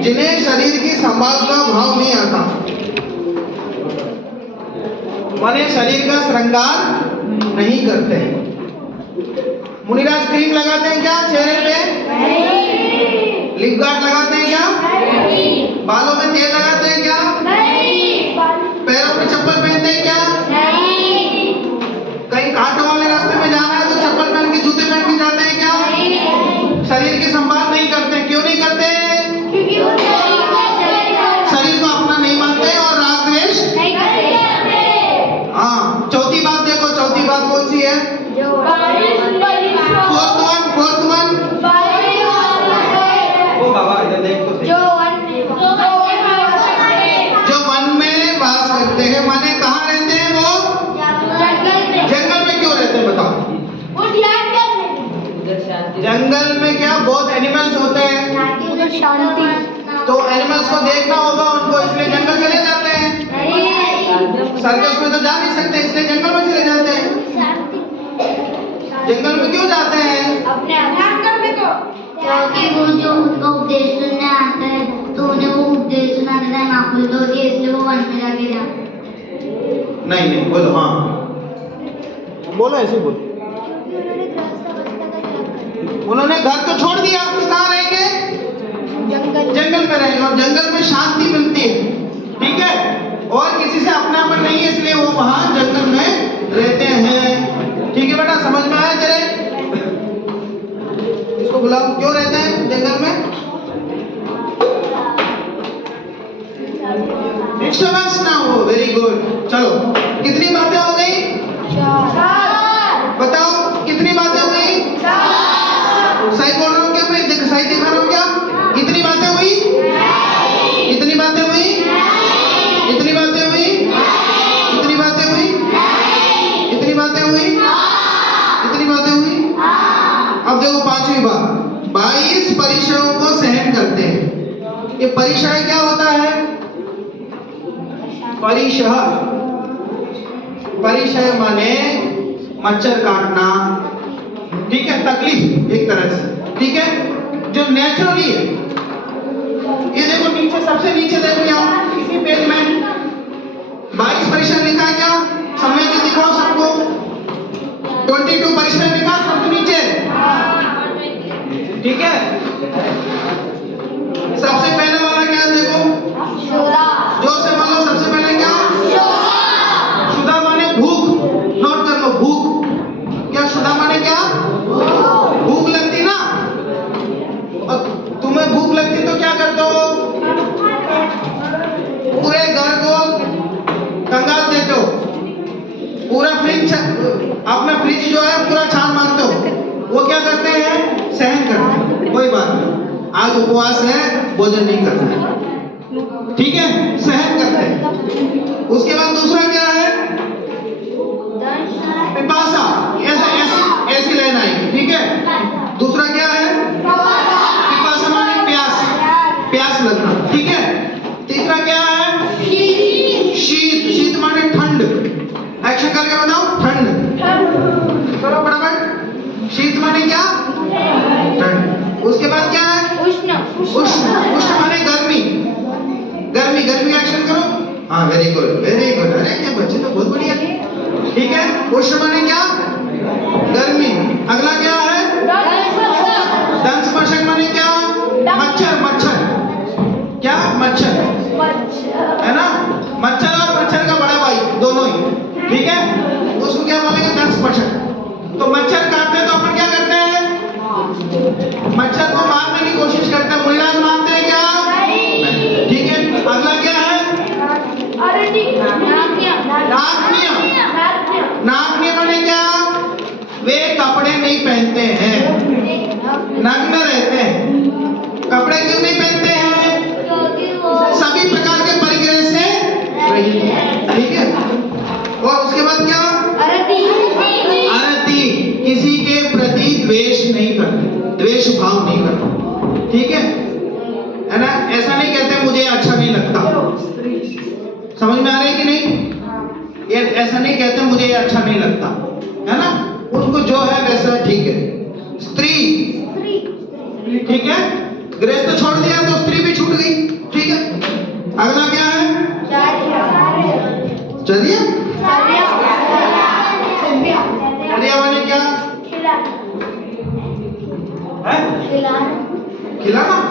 जिन्हें शरीर की संभाल का भाव नहीं आता, माने शरीर का श्रृंगार नहीं करते। मुनिराज क्रीम लगाते हैं क्या चेहरे पे? लिप गार्ड लगाते हैं क्या? बालों में तेल लगाते हैं क्या? पैरों में चप्पल पहनते हैं क्या? कहीं कांटों वाले रास्ते में जाना है तो चप्पल पहन के, जूते पहन के जाते हैं क्या? शरीर की संभाल नहीं करते। क्यों नहीं करते? शरीर को अपना नहीं मानते और राग द्वेष। हाँ, चौथी बात देखो। चौथी बात कौन सी है? Fourth one. ओ बाबा इधर देख तो सही। जो वन में वास करते हैं, माने कहाँ रहते हैं वो? जंगल में। क्यों रहते हैं बताओ? जंगल में क्या बहुत एनिमल्स होते हैं, तो एनिमल्स को देखना होगा उनको, इसलिए जंगल चले जाते हैं। सर्कस में तो जा नहीं सकते, इसलिए जंगल में चले जाते हैं। जंगल में क्यों जाते हैं? क्योंकि वो जो उनको उपदेश सुनने आता है तो उन्हें वो उपदेश सुनाने का माहौल होती है, इसलिए वो वन में जाके जाते हैं। नहीं बोलो। हाँ बोलो, ऐसे बोलो। उन्होंने घर तो छोड़ दिया, तो कहाँ रहेंगे? जंगल में रहेंगे, और जंगल में शांति मिलती है। ठीक है, और किसी से अपनापन नहीं है, इसलिए वो वहां जंगल में रहते हैं। ठीक है बेटा, समझ में आया? चले इसको बुलाओ। क्यों रहते हैं जंगल में? डिस्टर्बेंस ना हो। Very good. चलो कितनी बातें हो गई? बताओ कितनी बातें हो गई? सही बोल रहा हूँ क्या मैं? सही दिखा रहा हूँ क्या? इतनी बातें हुई? इतनी बातें हुई? इतनी बातें हुई? इतनी बातें हुई? इतनी बातें हुई? इतनी बातें हुई? अब देखो 5वीं बात, 22 परिचयों को सहन करते हैं। ये परिचय क्या होता है? परिचय माने मच्छर काटना, ठीक है, तकलीफ एक तरह से, ठीक है, जो नेचुरली है। ये देखो नीचे, सबसे नीचे देखो यहाँ इसी पेज में 22 परिचय लिखा है क्या? समय जो दिखाओ सबको। 22 परिचय लिखा सबसे नीचे, ठीक है। सबसे पहले वाला क्या है देखो, जोर से बोलो। सबसे पहले क्या? शुदा माने भूख। नोट कर लो, भूख। क्या शुदा माने क्या? भूख लगती ना, और तुम्हें भूख लगती तो क्या करते हो? पूरे घर को कंगाल देते हो, पूरा फ्रिज, अपना फ्रिज जो है पूरा छान मारते हो। वो क्या करते हैं? सहन करते हैं। कोई बात नहीं, आज उपवास है, भोजन नहीं करना है, ठीक है, सहन करते हैं। उसके बाद दूसरा क्या है? पिपासा। ऐसी लाइन आएगी, ठीक है। दूसरा क्या है? पिपासा माने प्यास लगना, ठीक है। तीसरा क्या है? शीत माने ठंड। एक्शन करके बताओ। ठंड। चलो फटाफट। शीत माने क्या? ठंड। उसके बाद क्या है? उष्ण माने गर्मी। गर्मी का एक्शन करो। हाँ, वेरी गुड। अरे ये बच्चे तो बहुत बढ़िया, ठीक है। उष्ण माने क्या? गर्मी। अगला क्या है? दंशस्पर्शक माने क्या? मच्छर। क्या? मच्छर है ना, मच्छर और मच्छर का बड़ा भाई दोनों ही, ठीक है। उसको क्या बोलेंगे? दंशस्पर्शक। तो मच्छर काटते हैं तो अपन क्या करते हैं? मच्छर को मारने की कोशिश करते हैं। मुनिराज मारते हैं क्या? ठीक है। अगला क्या है? नागनिया माने क्या? वे कपड़े नहीं पहनते हैं, नग्न रहते हैं, समझ में आ रही है कि नहीं? ये ऐसा नहीं कहते मुझे ये अच्छा नहीं लगता, है ना? उनको जो है वैसा ठीक है। स्त्री, ठीक है, गृहस्थ छोड़ दिया तो स्त्री भी छूट गई, ठीक है। अगला क्या है? चलिए, चलिए माने क्या है? खिलाना है?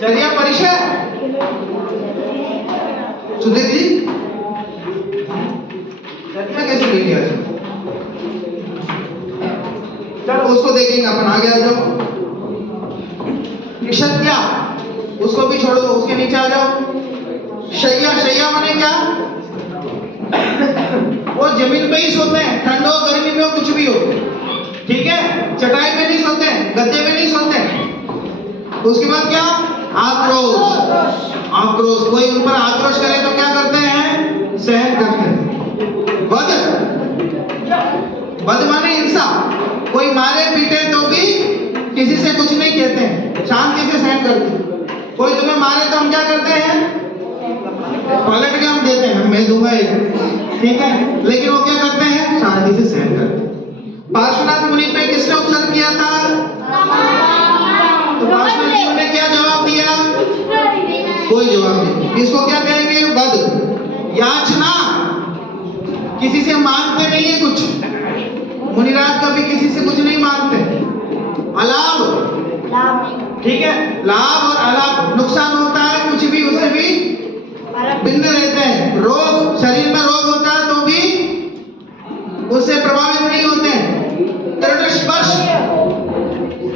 चलिए परिचय सुधीर जी, चलिए कैसे लेंगे आज? चलो उसको देखेंगे अपन, आगे आ जाओ। निषद क्या, उसको भी छोड़ दो, उसके नीचे आ जाओ। शैया, शैया माने क्या? वो जमीन पे ही सोते हैं, ठंड हो गर्मी में हो कुछ भी हो, ठीक है। चटाई पे नहीं सोते हैं, गद्दे पे नहीं सोते हैं। उसके बाद क्या? आक्रोश, आक्रोश, कोई उन पर आक्रोश करे तो क्या करते हैं? सहन करते हैं। वध, वध माने हिंसा, कोई मारे पीटे तो भी किसी से कुछ नहीं कहते हैं, शांति से सहन करते हैं। कोई तुम्हें मारे तो हम क्या करते हैं? पलट के हम देते हैं, मैं दूंगा ये, ठीक है। लेकिन वो क्या करते हैं? शांति से सहन करते हैं। पार्श्वनाथ मुनि पे किसने उपसर्ग किया था? तो पार्श्वनाथ जी ने क्या जवाब दिया? कोई जवाब नहीं। इसको क्या कहेंगे? वध। याचना, किसी से मांगते नहीं है कुछ, मुनिराज कभी किसी से कुछ नहीं मांगते। अलाभ, ठीक है, लाभ और अलाभ, नुकसान होता है कुछ भी उससे भी भिन्न रहते हैं। रोग, शरीर में रोग होता है तो भी उससे प्रभावित नहीं होते हैं। तृण स्पर्श,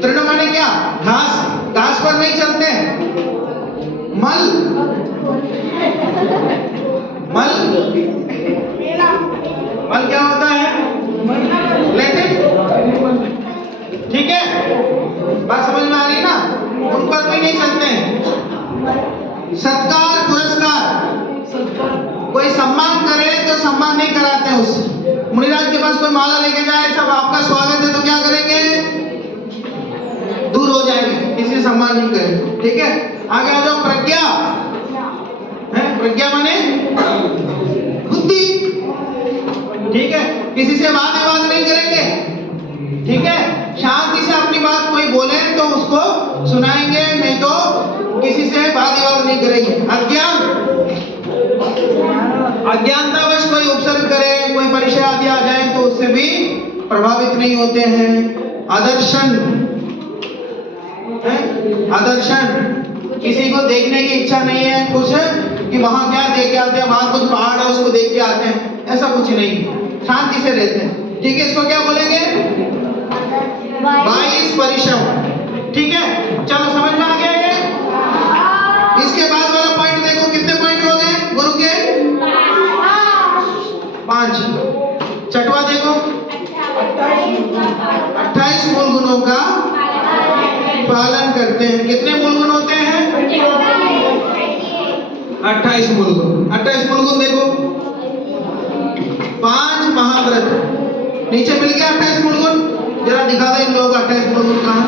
तृण माने क्या? घास, घास पर नहीं चलते हैं। मल, मल, मल क्या होता है? लेटिन, ठीक है, बात समझ में आ रही है ना? उन पर भी नहीं चलते हैं। सत्कार, पुरस्कार, कोई सम्मान करे तो सम्मान नहीं कराते हैं उससे। मुनिराज के पास कोई माला लेके जाए, सब आपका स्वागत है, तो क्या करेंगे? दूर हो जाएंगे, किसी से सम्मान नहीं करेंगे, ठीक है। आगे आ जाओ। प्रज्ञा है, प्रज्ञा माने बुद्धि, ठीक है, किसी से वाद विवाद नहीं करेंगे, ठीक है। शांति से अपनी बात कोई बोले तो उसको सुनाएंगे, नहीं तो किसी से वाद विवाद नहीं करेंगे। अज्ञान, अज्ञानतावश कोई उपसर्ग करे, कोई परिचय आदि आ जाए तो उससे भी प्रभावित नहीं होते हैं। आदर्शन है, आदर्शन, किसी को देखने की इच्छा नहीं है कुछ कि वहां क्या देख के आते हैं, वहां कुछ पहाड़ है उसको देख के आते हैं, ऐसा कुछ नहीं, शांति से रहते हैं, ठीक है। इसको क्या बोलेंगे? 22 परिश्रम, ठीक है। चलो समझ में आ गया ये? इसके बाद वाला पॉइंट देखो, कितने पॉइंट हो गए गुरु के? 5। छठवा देखो, 28 मूल गुणों का पालन करते हैं। कितने मूल गुण होते हैं? 28 मूल गुण। 28 मूल गुण देखो, 5 महाव्रत, नीचे मिल गया 28 मूल गुण। जरा दिखा दे इन लोगों का 28 मूल गुण कहाँ?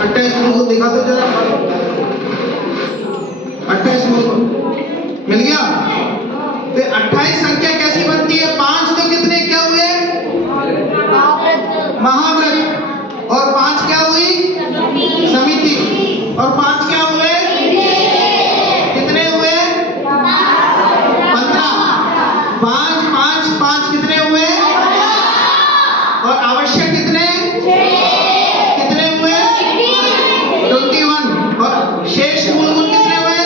28 मूल गुण दिखा दो जरा। 28 मूल गुण मिल गया। तो 28 संख्या कैसी बनती है? 5 तो कितने क्या हुए? महाव्रत। और 5 क्या हुई? समिति। और 5 क्या हुए? कितने हुए? 15। 5 5 5 कितने हुए? और आवश्यक कितने? कितने हुए? 21। और शेष मूल गुण कितने हुए?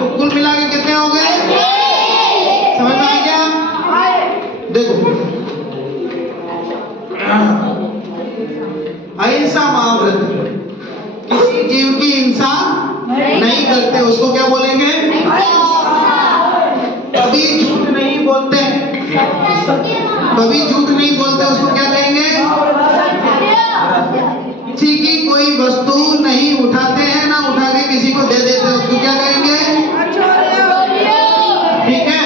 तो कुल मिला के कितने हो गए? समझ में आ गया? देखो, अहिंसा महाव्रत, किसी जीव की हिंसा नहीं करते, उसको क्या बोलेंगे? कभी झूठ नहीं बोलते, कभी झूठ नहीं बोलते, उसको क्या कहेंगे? किसी की कोई वस्तु नहीं उठाते हैं, ना उठा के किसी को दे देते, उसको क्या कहेंगे? ठीक है।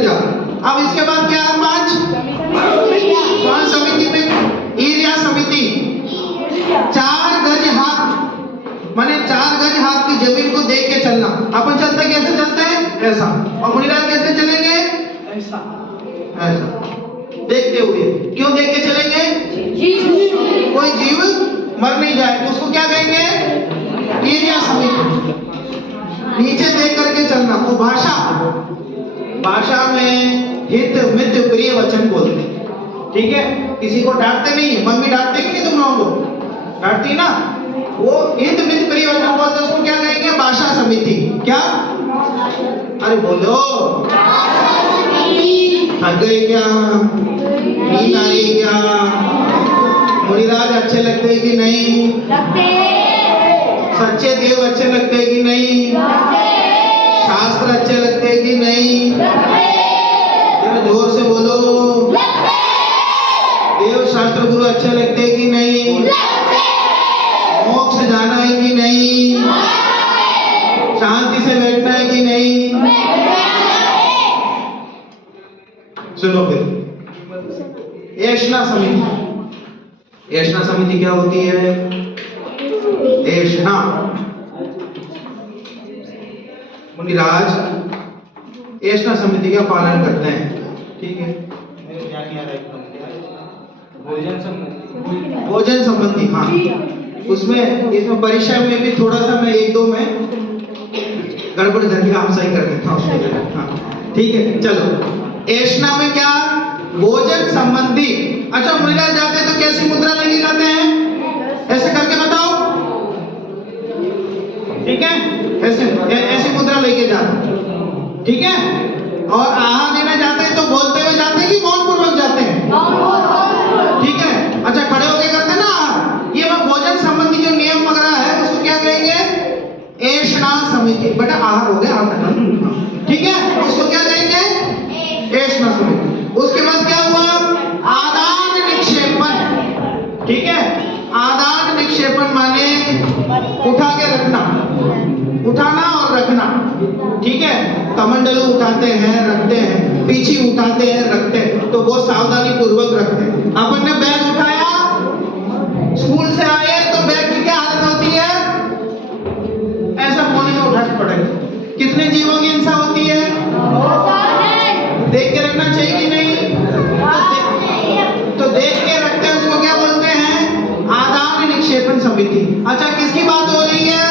लग जा। अब इसके बाद क्या है? 5 कौन समिति में? ईर्ष्या समिति। 4 गज हाथ माने 4 गज हाथ की जमीन को देख के चलना। अपन चलते कैसे चलते हैं? ऐसा। और मुनिराज कैसे चलेंगे? ऐसा ऐसा देखते हुए। क्यों देख के चलेंगे? कोई जीव मर नहीं जाए तो उसको क्या कहेंगे? ईर्ष्या समिति। नीचे देख करके चलना। वो भाषा में हित मित प्रिय वचन बोलते हैं। ठीक है, किसी को डांटते नहीं है। मम्मी डांटते कि नहीं तुम लोगों को? डांटती ना। वो हित मित प्रिय वचन बोलते हैं, उसको क्या कहेंगे? भाषा समिति। क्या? अरे बोलो, थक गए क्या? नींद आ रही क्या? मुनिराज अच्छे लगते हैं कि नहीं? सच्चे देव अच्छे लगते हैं कि नहीं? शास्त्र अच्छे लगते हैं कि नहीं? जरा जोर से बोलो। देव शास्त्र गुरु अच्छे लगते हैं कि नहीं? मोक्ष जाना है कि नहीं? शांति से बैठना है कि नहीं? सुनो फिर। ऐष्णा समिति। ऐष्णा समिति क्या होती है? ऐष्णा मुनिराज ऐष्णा समिति का पालन करते हैं। ठीक है, भोजन संबंधी। हाँ, उसमें इसमें परिचय में भी थोड़ा सा मैं 1-2 में गड़बड़ करके आप सही कर देता हूँ। हाँ ठीक है, चलो। ऐष्णा में क्या? भोजन संबंधी। अच्छा, मुनिराज जाते तो कैसी मुद्रा लेके जाते हैं? ऐसे करके बताओ। ठीक है, ऐसी मुद्रा लेके जाते। ठीक है, और आहार लेने जाते हैं तो बोलते हुए जाते हैं कि मौन पूर्वक जाते हैं? ठीक है, अच्छा खड़े होके करते हैं ना आहार। ये मैं भोजन संबंधी जो नियम वगैरह है उसको क्या कहेंगे? ऐष्णा समिति। बेटा आहार हो गया, आहार। ठीक है, उसको क्या कहेंगे? ऐष्णा समिति। उसके बाद क्या हुआ? आदान निक्षेपण। ठीक है, आदान निक्षेपण माने उठा के रखना, उठाना और रखना। ठीक है, कमंडलू उठाते हैं रखते हैं, पीछे उठाते हैं रखते हैं, तो बहुत सावधानी पूर्वक रखते हैं। अपन ने बैग उठाया, स्कूल से आए तो बैग की क्या हालत होती है? ऐसा कोने में उठा के पड़ेगा। कितने जीवों की हिंसा होती है? देख के रखना चाहिए कि नहीं? तो देख के रखते हैं, उसको क्या बोलते हैं? आदान निक्षेपण समिति। अच्छा, किसकी बात हो रही है?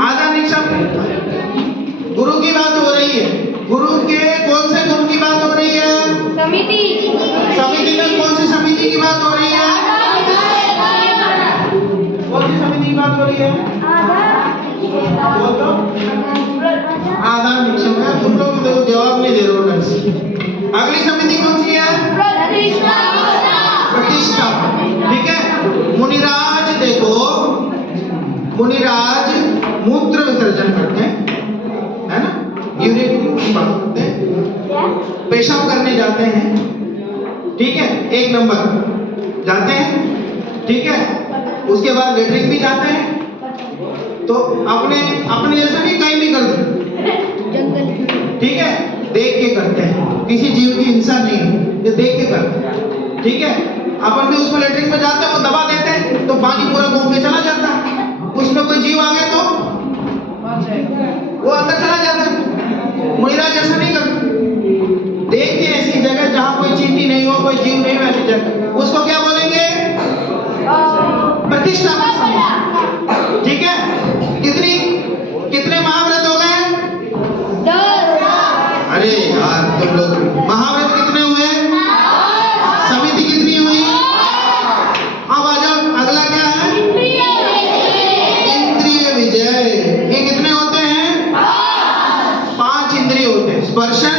आदान निक्षेपण गुरु की बात हो रही है। गुरु के कौन से गुरु की बात हो रही है? समिति में कौन सी समिति की बात हो रही है? कौन सी समिति की बात हो रही है? बोल दो। आदान निक्षेपण। तुम लोग देखो जवाब नहीं दे रहे हो ढंग से। अगली समिति कौन सी है? प्रतिष्ठा। ठीक है, मुनिराज देखो, मुनिराज मूत्र विसर्जन करते हैं, है ना? यूरिन की बात करते हैं, पेशाब करने जाते हैं। ठीक है, 1 नंबर जाते हैं। ठीक है, उसके बाद लेटरिन भी जाते हैं। तो अपने जैसा नहीं, कहीं भी कर दो। ठीक है, देख के करते हैं, किसी जीव की हिंसा नहीं, ये देख के करते हैं। ठीक है, अपन भी उसमें लेटरिन में जाते हैं, वो दबा देते हैं तो पानी पूरा घूम के चला जाता है। उसमें कोई जीव आ गया तो वो अंदर चला जाता है। मुनिराज ऐसा नहीं करते, देख के ऐसी जगह जहां कोई चींटी नहीं हो, कोई जीव नहीं हो, ऐसी जगह उसको क्या बोलेंगे? प्रतिष्ठा। ठीक है, कितने महाव्रत हो गए? 10। अरे यार तुम लोग, महाव्रत कितने हुए? समिति कितनी हुई? अब आ जाओ, अगला क्या है? इंद्रिय विजय। ये कितने होते हैं? 5 इंद्रिय होते हैं। स्पर्शन,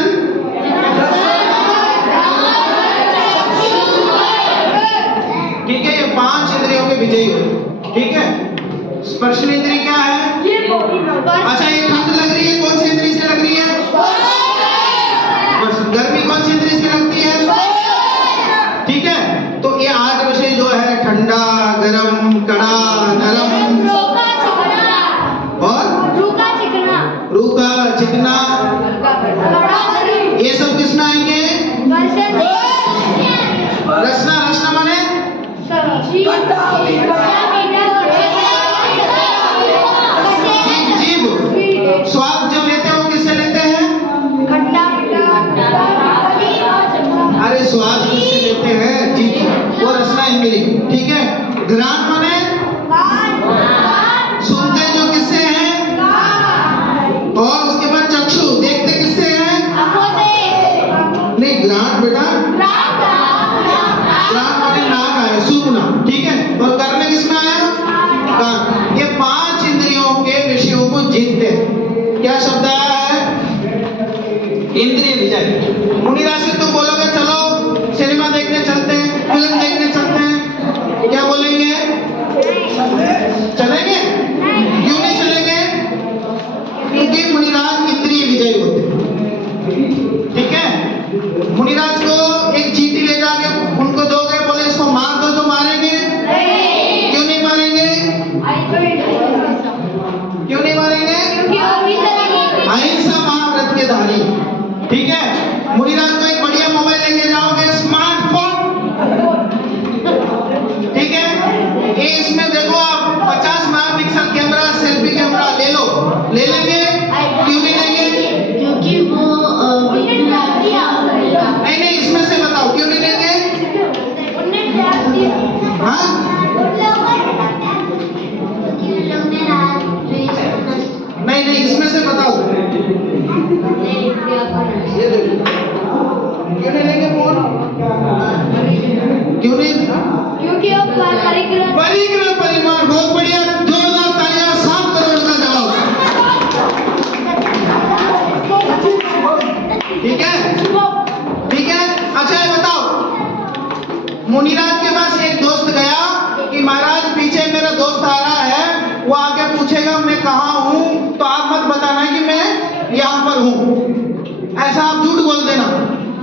ठीक है, ये 5 इंद्रियों के विजयी होते। ठीक है, स्पर्शन इंद्रिय क्या है? अच्छा, ये ठंड लग रही है, कौन सी इंद्रिय से लग रही है? गर्मी कौन सी इंद्रिय से लगती है? ठीक है, तो ये 8 विषय जो है, ठंडा, गरम, कड़ा, नरम और रूखा, चिकना, हियरिंग, ठीक है। घ्राण माने सुनते जो किससे हैं, और उसके बाद चक्षु देखते किससे हैं, नहीं घ्राण बेटा, घ्राण माने नाक आया, सुनना, ठीक है। और कर्ण किसमें आया, कान। ये 5 इंद्रियों के विषयों को जीतते हैं। क्या शब्द आया है, इंद्रिय विजय। मुनिराज से तुम बोलोगे चलो सिनेमा देखने चलते हैं, फिल्म देखने चलते हैं, क्या बोलेंगे, चलेंगे? क्यों नहीं चलेंगे? क्योंकि मुनिराज इंद्रिय विजयी होते हैं, ठीक है। मुनिराज को एक चींटी ले जाके उनको दोगे, बोले इसको मार दो तो मारेंगे? क्यों नहीं मारेंगे? क्यों नहीं मारेंगे? अहिंसा महाव्रत के धारी, ठीक है। मुनिराज को एक बढ़िया मोबाइल लेके जाओगे, स्मार्टफोन, ठीक है। ये इसमें देखो आप 50 मेगापिक्सल कैमरा, सेल्फी कैमरा ले लो, ले लेंगे? क्यों नहीं लेंगे? क्योंकि वो नहीं नहीं, इसमें से बताओ क्यों नहीं लेंगे? हाँ नहीं नहीं, इसमें से बताओ ये देखो, क्यों नहीं लेंगे फोन? क्यों नहीं? क्योंकि वो परिग्रह परिमाण, बहुत बढ़िया, जोरदार तालियां, 7 करोड़ का जवाब, ठीक है, ठीक है। अच्छा ये बताओ, मुनिराज के पास एक दोस्त गया कि महाराज पीछे मेरा दोस्त आ रहा है, वो आके पूछेगा मैं कहाँ हूँ, तो आप मत बताना कि मैं यहाँ पर हूँ, ऐसा आप झूठ बोल देना।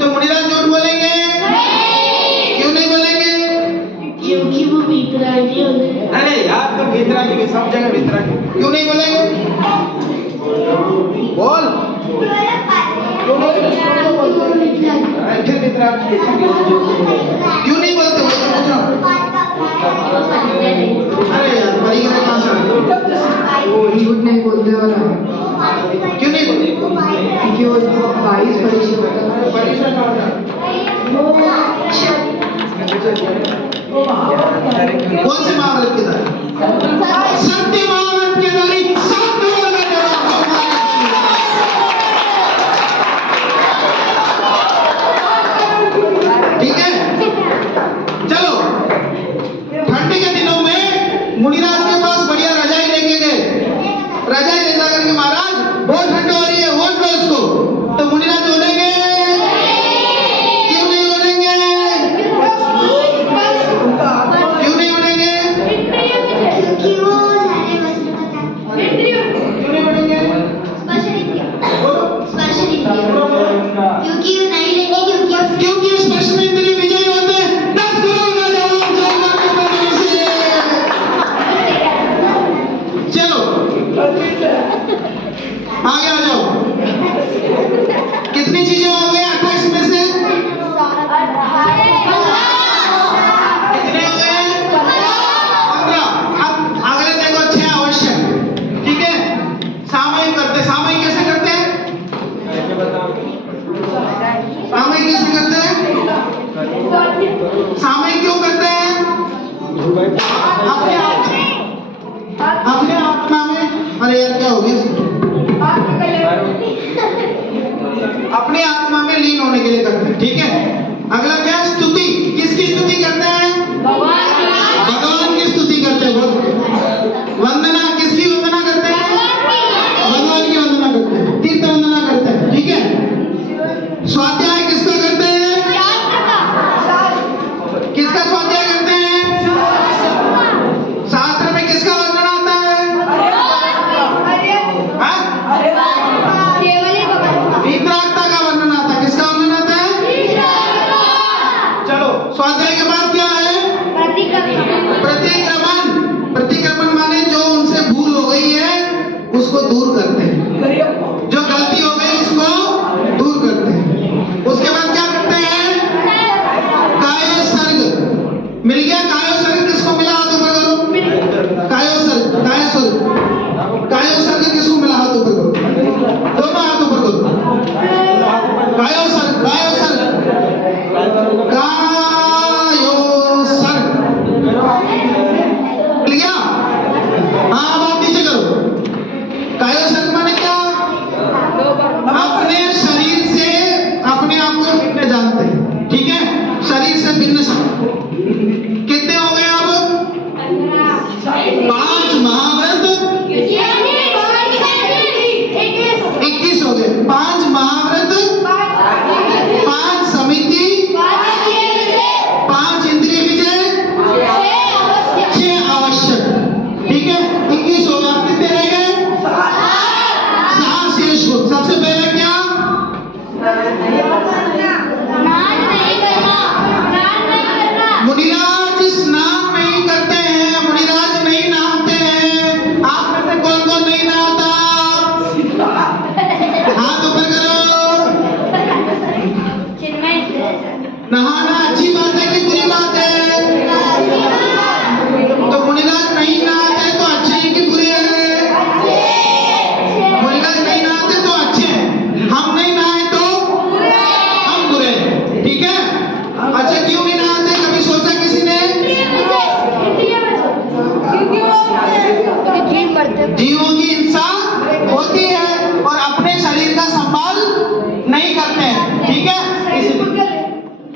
तो मुनिराज झूठ बोलेंगे? क्यों नहीं बोलेंगे? क्योंकि वो वीतरागी होते हैं। अरे यार तो वीतरागी की सब जगह वीतरागी। क्यों नहीं बोलेंगे? बोल। फिर वीतरागी क्यों नहीं बोलते? अरे यार परिग्रह कहाँ से? झूठ नहीं बोलते वाला, क्यों नहीं बोलते? क्योंकि वो 22 परिश्रम कौन से महाभारत के द्वारा? सत्य महाभारत के द्वारा 7 करोड़ का जवाब। ठीक है, चलो। ठंडी के दिनों में मुनिराज के पास बढ़िया रजाई लेके गए, रजाई ले जाकर के महाराज बहुत ठंड हो रही है, वोट दो इसको, तो मुनिराज बोलेंगे? क्यों नहीं बोलेंगे? क्यों नहीं बोलेंगे? क्योंकि वो सारे वस्त्र का त्याग, क्यों नहीं बोलेंगे? स्पर्श क्योंकि वो नहीं लेंगे, क्योंकि स्पर्श में इंद्रिय विजयी होते हैं। 10 करोड़ का जवाब जोरदार तालियों से। चलो आगे आ जाओ। कितनी चीजें हो गई 28 में से? कितने हो गए? 15। अब अगले देखो 6 आवश्यक, ठीक है। सामयिक करते, सामयिक कैसे करते हैं? सामयिक कैसे करते हैं? सामयिक क्यों करते हैं? अपने आत्मा में, अरे यार क्या हो गया? अपने आत्मा में लीन होने के लिए करते हैं, ठीक है। अगला क्या? स्तुति। किसकी स्तुति करते हैं? भगवान की स्तुति करते हैं। वंदना, किसकी वंदना करते हैं? भगवान की वंदना करते हैं, तीर्थ वंदना करते हैं, ठीक है। स्वाध्याय किसका करते हैं? किसका स्वाध्याय करते हैं? शास्त्र में किसका वर्णन आता है? वीतरागता का वर्णन आता है। किसका वर्णन आता है? चलो, स्वाध्याय के बाद क्या है? प्रतिक्रमण। प्रतिक्रमण माने जो उनसे भूल हो गई है उसको दूर करते हैं, जो गलती हो गई उसको दूर करते हैं। उसके बाद क्या करते हैं? कायोसर्ग। मिल गया कायोसर्ग? किसको मिला? हाथ ऊपर करो। कायोसर्ग, कायोसर्ग, कायोसर्ग किसको मिला? हाथ ऊपर करो, दोनों हाथ ऊपर करो। कायोसर्ग, कायोसर्ग, कायोसर्ग,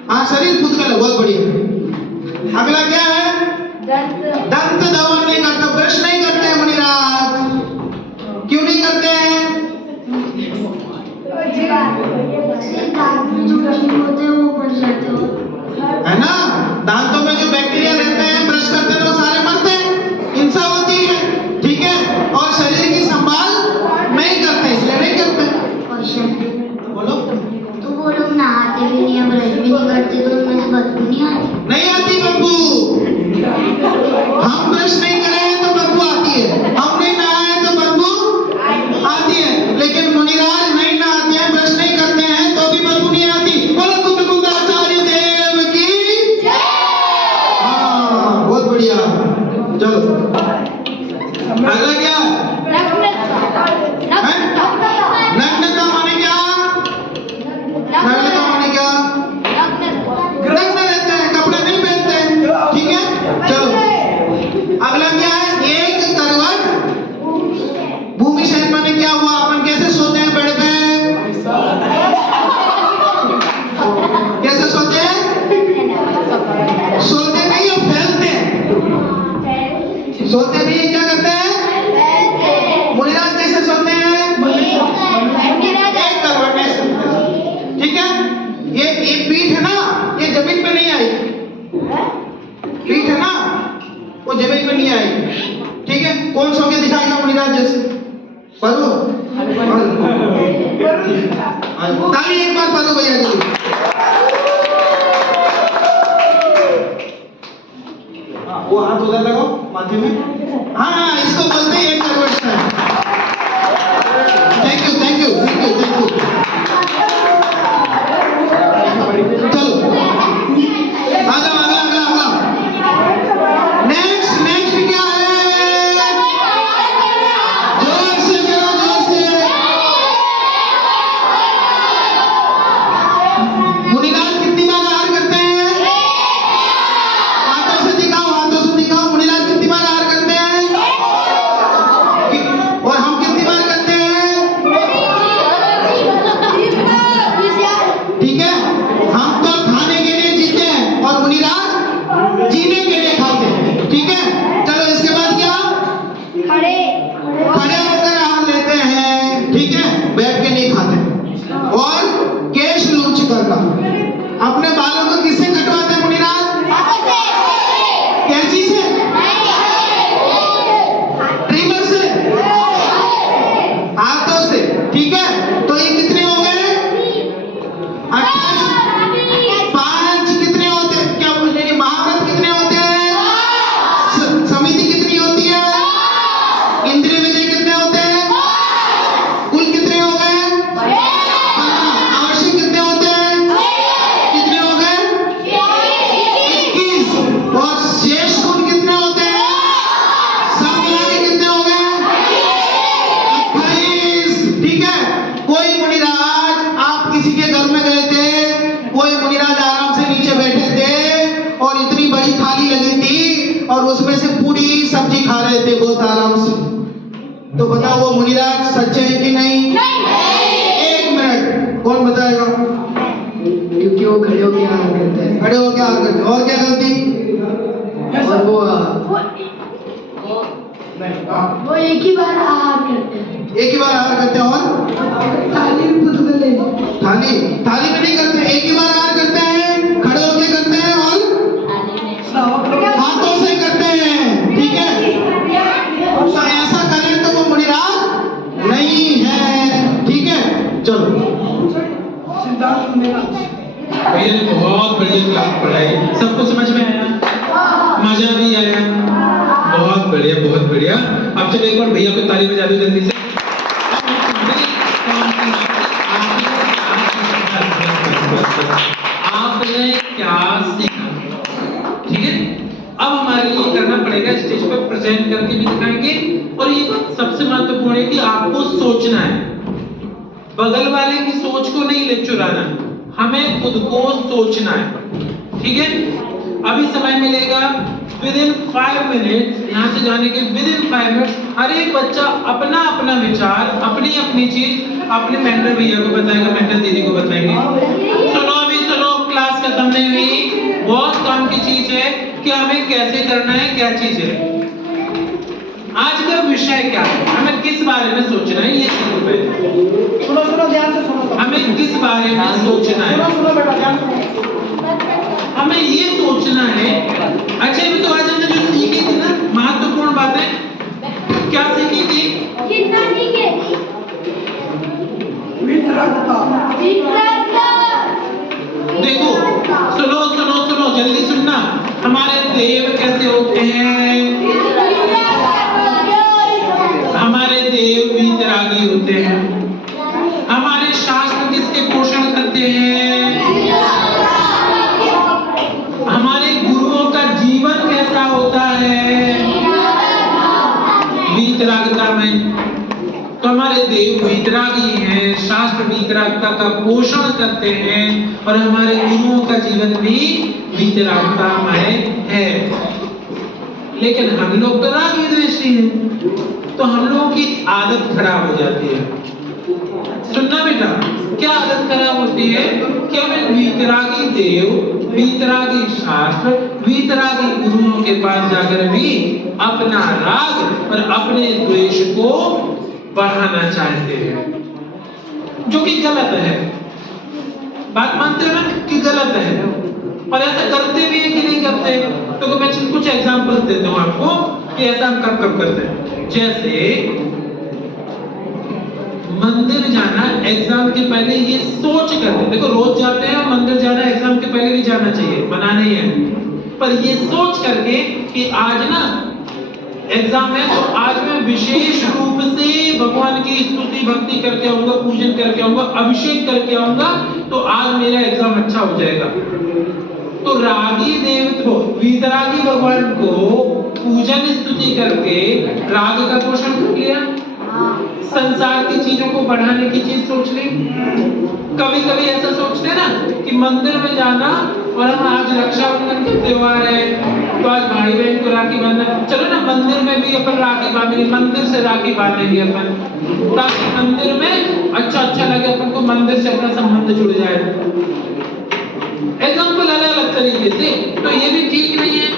हाँ, शरीर खुद का, बहुत बढ़िया। अगला क्या है? दंत धवन नहीं करते, ब्रश नहीं करते हैं मुनिराज। क्यों नहीं करते हैं? दांत में जो कीड़े होते हैं वो मर जाते हैं, है ना? दांतों में जो बैक्टीरिया रहते हैं, ब्रश करते हैं तो सारे मरते हैं, हिंसा होती है, ठीक है? और शरीर की संभाल नहीं करते, इसलिए नहीं करते। क्वेश्चन बोलो। तो वो लोग नहाते भी नहीं है, ब्रश भी नहीं करते, तो उनमें से बदबू नहीं आती? नहीं आती बदबू। हम ब्रश नहीं करें तो बदबू आती है, हम नहीं नहाए तो बदबू आती है। लेकिन मुनिराज नहीं नहाते हैं, ब्रश नहीं करते हैं तो भी बदबू नहीं आती। बोलो कुंद कुंदाचार्य देव की जय। हाँ, बहुत बढ़िया। चलो अगला क्या? नग्नता माने क्या? नग्नता माने क्या? नग्न रहते हैं, कपड़े नहीं पहनते हैं, ठीक है? चलो अगला क्या है? एक करवट भूमि शयन माने क्या हुआ? अपन कैसे सोते हैं बेड पे? कैसे सोते हैं? सोते नहीं है, फैलते हैं। सोते नहीं है, क्या करते हैं? मुनिराज कैसे सोते हैं? एक करवट में सोते हैं, ठीक है? ये पीठ है ना, ये जमीन पे नहीं आई। पीठ है ना, वो जमीन पे नहीं आई, ठीक है? कौन सो के दिखाएगा मुनिराज जैसे? पढ़ो, ताली एक बार पढ़ो भैया के लिए। वो हाथ उधर लगाओ माथे में। हाँ, इसको बोलते हैं एक करवट style. Thank you, thank you, thank you, thank you. चलो अगला अगला अगला अगला नेक्स्ट नेक्स्ट क्या है? जोर से जरा, जोर से। मुनिराज कितनी बार आहार करते हैं? हाथों से दिखाओ, हाथों से दिखाओ। मुनिराज कितनी बार आहार करते हैं? और हम कितनी बार करते हैं? ठीक है? हम तो खाने के लिए जीते हैं और मुनिराज जीने के लिए खाते हैं, ठीक है? चलो इसके बाद क्या? खड़े होकर आहार लेते हैं, ठीक है? बैठ के नहीं खाते। और केश लूच करना। अपने बालों को किससे कटवाते हैं मुनिराज? कैंची से? ट्रिमर से? हाथों से, ठीक है? तो ये कितने हो गए? 28। 5 कितने होते हैं? क्या बोलते हैं? महाव्रत कितने होते हैं? समिति कितनी होती है? इंद्रिय विजय कितने होते हैं? कुल कितने हो गए? 15। आवश्यक कितने होते हैं? कितने हो गए? 21। और शेष गुण कितने होते हैं? सब मिला के कितने हो गए? 28, ठीक है? कोई मुनिराज, आप किसी के घर में गए थे, कोई मुनिराज आराम से नीचे बैठे थे और इतनी बड़ी थाली लगी थी और उसमें से पूरी सब्जी खा रहे थे बहुत आराम से, तो बताओ वो मुनिराज सच्चे हैं कि नहीं? एक मिनट, कौन बताएगा? क्योंकि वो खड़े होकर आहार करते हैं। खड़े होकर आहार करते हैं। और क्या गलती? और वो एक ही बार आहार करते हैं। एक ही बार आहार करते हैं। और थाली में पुतगले। थाली में नहीं करते, एक ही बार आहार करते हैं, खड़े होकर करते हैं और हाथों से करते हैं, ठीक है? तो ऐसा करें तो वो मुनिराज नहीं है, ठीक है? चलो भैया ने बहुत बढ़िया क्लास पढ़ाई, सबको समझ में आया, मजा भी आया, बहुत बढ़िया, बहुत बढ़िया। अब चलो एक बार भैया को ताली बजा दो जल्दी से। आपने क्या सीखा, ठीक है? अब हमारे लिए करना पड़ेगा, स्टेज पर प्रेजेंट करके भी दिखाएंगे। और ये सबसे महत्वपूर्ण है कि आपको सोचना है, बगल वाले की सोच को नहीं ले चुराना, हमें खुद को सोचना है, ठीक है? अभी समय मिलेगा विद इन 5 मिनट्स, यहाँ से जाने के विद इन 5 मिनट्स हर एक बच्चा अपना अपना विचार, अपनी अपनी चीज अपने मेंटर भैया को बताएगा, मेंटर दीदी को बताएंगे। सुनो, अभी सुनो, क्लास खत्म नहीं कैसे करना है, क्या चीज है। आज का विषय क्या है, हमें किस बारे में सोचना है, ये चीज पे सुनो सुनो ध्यान से सुनो। हमें किस बारे में सोचना है। सुनो सुनो बेटा ध्यान से। हमें ये सोचना है। अच्छा भी तो आज हमने जो सीखी थी ना महत्वपूर्ण बातें, क्या सीखी थी? कितना सीखे थी? देखो सुनो सुनो सुनो जल्दी सुनना। हमारे देव कैसे होते हैं? हमारे देव वीतरागी होते हैं। हमारे शास्त्र किसके पोषण करते हैं? हमारे गुरुओं का जीवन कैसा होता है? वीतरागता में। तो हमारे देव वीतरागी हैं, शास्त्र वीतरागता का पोषण करते हैं और हमारे गुरुओं का जीवन भी वीतरागतामय है। लेकिन हम लोग तो रागी द्वेषी हैं, तो हम लोगों की आदत खराब हो जाती है। सुनना बेटा, क्या आदत खराब होती है कि हमें वीतरागी देव, वीतरागी शास्त्र, वीतरागी गुरुओं के पास जाकर भी अपना राग और अपने द्वेष को बढ़ाना चाहते हैं, जो कि गलत है। बात मानते हो ना कि गलत है, और ऐसा करते भी है कि नहीं करते। तो मैं कुछ एग्जांपल्स देता हूं आपको कि ऐसा हम कब कब करते हैं। जैसे मंदिर जाना एग्जाम के पहले ये सोच कर, देखो रोज जाते हैं और मंदिर जाना एग्जाम के पहले भी जाना चाहिए, मना नहीं है, पर ये सोच करके कि आज ना एग्जाम है तो आज मैं विशेष रूप से भगवान की स्तुति भक्ति करके आऊंगा, पूजन करके आऊंगा, अभिषेक करके आऊंगा, तो आज मेरा एग्जाम अच्छा हो जाएगा। तो रागी देव को, वीतरागी भगवान को पूजन स्तुति करके राग का पोषण कर लिया, संसार की चीजों को बढ़ाने की चीज सोच ली। कभी कभी ऐसा सोचते हैं ना कि मंदिर में जाना, और हम आज रक्षाबंधन का त्योहार है तो आज भाई बहन को राखी बांधना, चलो ना मंदिर में भी अपन राखी बांधेंगे, मंदिर से राखी बांधेंगे अपन, ताकि मंदिर में अच्छा लगे अपन को, मंदिर से अपना संबंध जुड़ जाए। एग्जाम्पल अलग अलग तरीके से, तो ये भी ठीक नहीं है।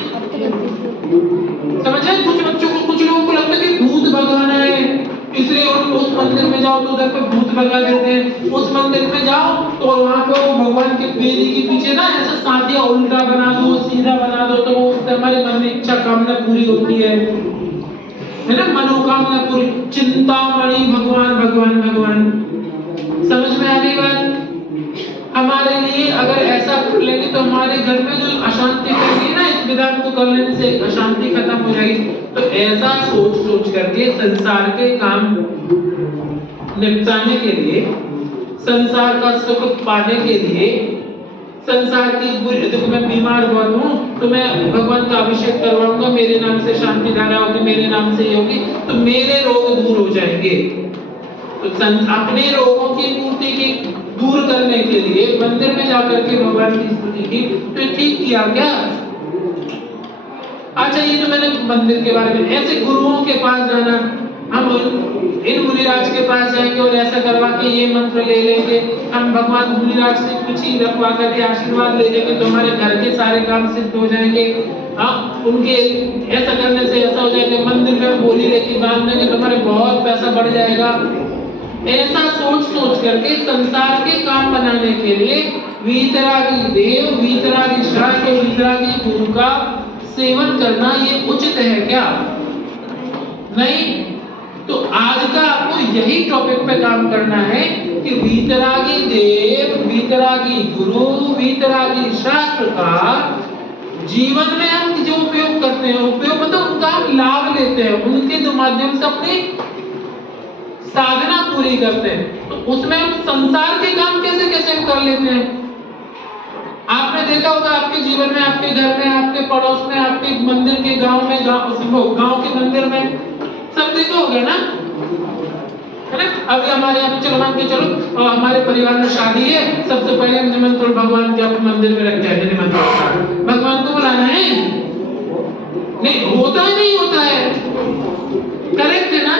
समझ रहे? कुछ बच्चों को, कुछ लोगों को लगता है कि भूत भगाना है, इसलिए उस मंदिर में जाओ तो उधर पे भूत भगा देते हैं। उस मंदिर में जाओ तो वहां पे भगवान के वेदी के पीछे ना ऐसा साथिया उल्टा बना दो, सीधा बना दो, तो उससे हमारे मन में इच्छा कामना पूरी होती है ना, मनोकामना पूरी। चिंतामणि भगवान भगवान भगवान, समझ में आ रही बात? हमारे लिए अगर ऐसा कर लेंगे तो हमारे घर में जो अशांति रहेगी ना, इस विधान को कर लेने से अशांति खत्म हो जाएगी। तो ऐसा सोच करके संसार के काम निपटाने के लिए, संसार का सुख पाने के लिए, संसार की देखो मैं बीमार हुआ हूँ तो मैं भगवान का अभिषेक करवाऊंगा, मेरे नाम से शांति धारा होगी, मेरे नाम से ये होगी, तो मेरे रोग दूर हो जाएंगे। तो अपने रोगों की पूर्ति की दूर करने के लिए मंदिर में जाकर के भगवान की स्तुति की, तो ठीक किया क्या? अच्छा ये तो मैंने मंदिर के बारे में। ऐसे गुरुओं के पास जाना, हम इन मुनिराज के पास जाएंगे और ऐसा करवा के ये मंत्र ले लेंगे, हम भगवान मुनिराज से कुछ ही रखवा करके आशीर्वाद ले लेंगे तो हमारे घर के सारे काम सिद्ध हो जाएंगे। हाँ, उनके ऐसा करने से ऐसा हो जाएगा, मंदिर में बोली लेके बांध देंगे तो हमारे बहुत पैसा बढ़ जाएगा। ऐसा सोच करके संसार के काम बनाने के लिए वीतरागी देव, वीतरागी शास्त्र, वीतरागी गुरु का सेवन करना ये उचित है क्या? नहीं। तो आज का आपको यही टॉपिक पे काम करना है कि वीतरागी देव, वीतरागी गुरु, वीतरागी शास्त्र का जीवन में हम जो उपयोग करते हैं, उपयोग मतलब उनका हम लाभ लेते हैं, उनके जो माध्यम से अपनी साधना पूरी करते हैं, तो उसमें हम संसार के काम कैसे कैसे कर लेते हैं। आपने देखा होगा आपके जीवन में, आपके घर में, आपके पड़ोस में, आपके मंदिर के गांव में, गांव के मंदिर में, सब देखा होगा ना, है ना? अभी हमारे यहाँ चलो मान के चलो और हमारे परिवार में शादी है, सबसे पहले हम निमंत्रण भगवान के अपने मंदिर में रखते हैं, निमंत्रण भगवान को बुलाना है। नहीं होता है, नहीं होता है, करेक्ट है ना?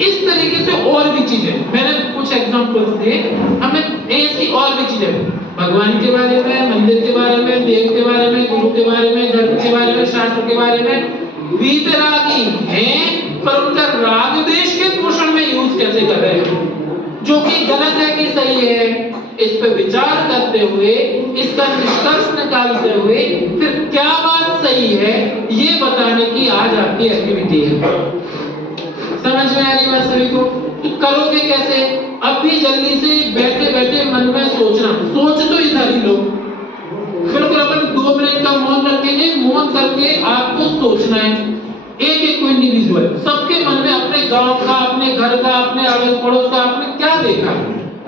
इस तरीके से और भी चीजें मैंने कुछ एग्जांपल्स दिए, हमें ऐसी और भी चीजें भगवान के बारे में, मंदिर के बारे में, देव के बारे में, गुरु के बारे में, धर्म के बारे में, शास्त्र शास्त्र के बारे में। वीतरागी हैं पर उनका राग देश के पोषण में यूज कैसे कर रहे हैं, जो कि गलत है कि सही है, इस पे विचार करते हुए, इसका निष्कर्ष निकालते हुए फिर क्या बात सही है ये बताने की आज आपकी एक्टिविटी है। समझ में आ रही बात सभी को? तो करोगे कैसे? अब भी जल्दी से बैठे बैठे मन में सोचना, सोच तो इधर ही लो, बिल्कुल अपन 2 मिनट का मौन रखेंगे, मौन करके आपको सोचना है एक एक को इंडिविजुअल, सबके मन में अपने गांव का, अपने घर का, अपने अड़ोस पड़ोस का आपने क्या देखा,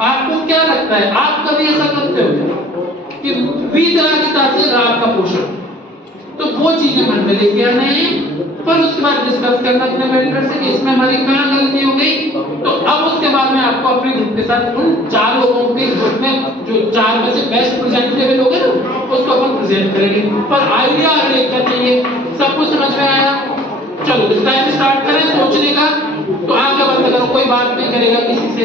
आपको क्या लगता है, आप कभी ऐसा करते हो कि वीतरागिता से राग का पोषण, तो वो चीजें मन में लेके आना है, पर उसके बाद डिस्कस करना अपने मेंटर से कि इसमें हमारी कहाँ गलती हो गई। तो अब उसके बाद में आपको अपने ग्रुप के साथ उन 4 लोगों के ग्रुप में जो 4 में से बेस्ट प्रेजेंटेबल होगा ना, उसको अपन प्रेजेंट करेंगे, पर आइडिया हर एक का चाहिए। सबको समझ में आया? चलो इस टाइम स्टार्ट करें सोचने का। तो आगे बंद करो, कोई बात नहीं करेगा किसी से।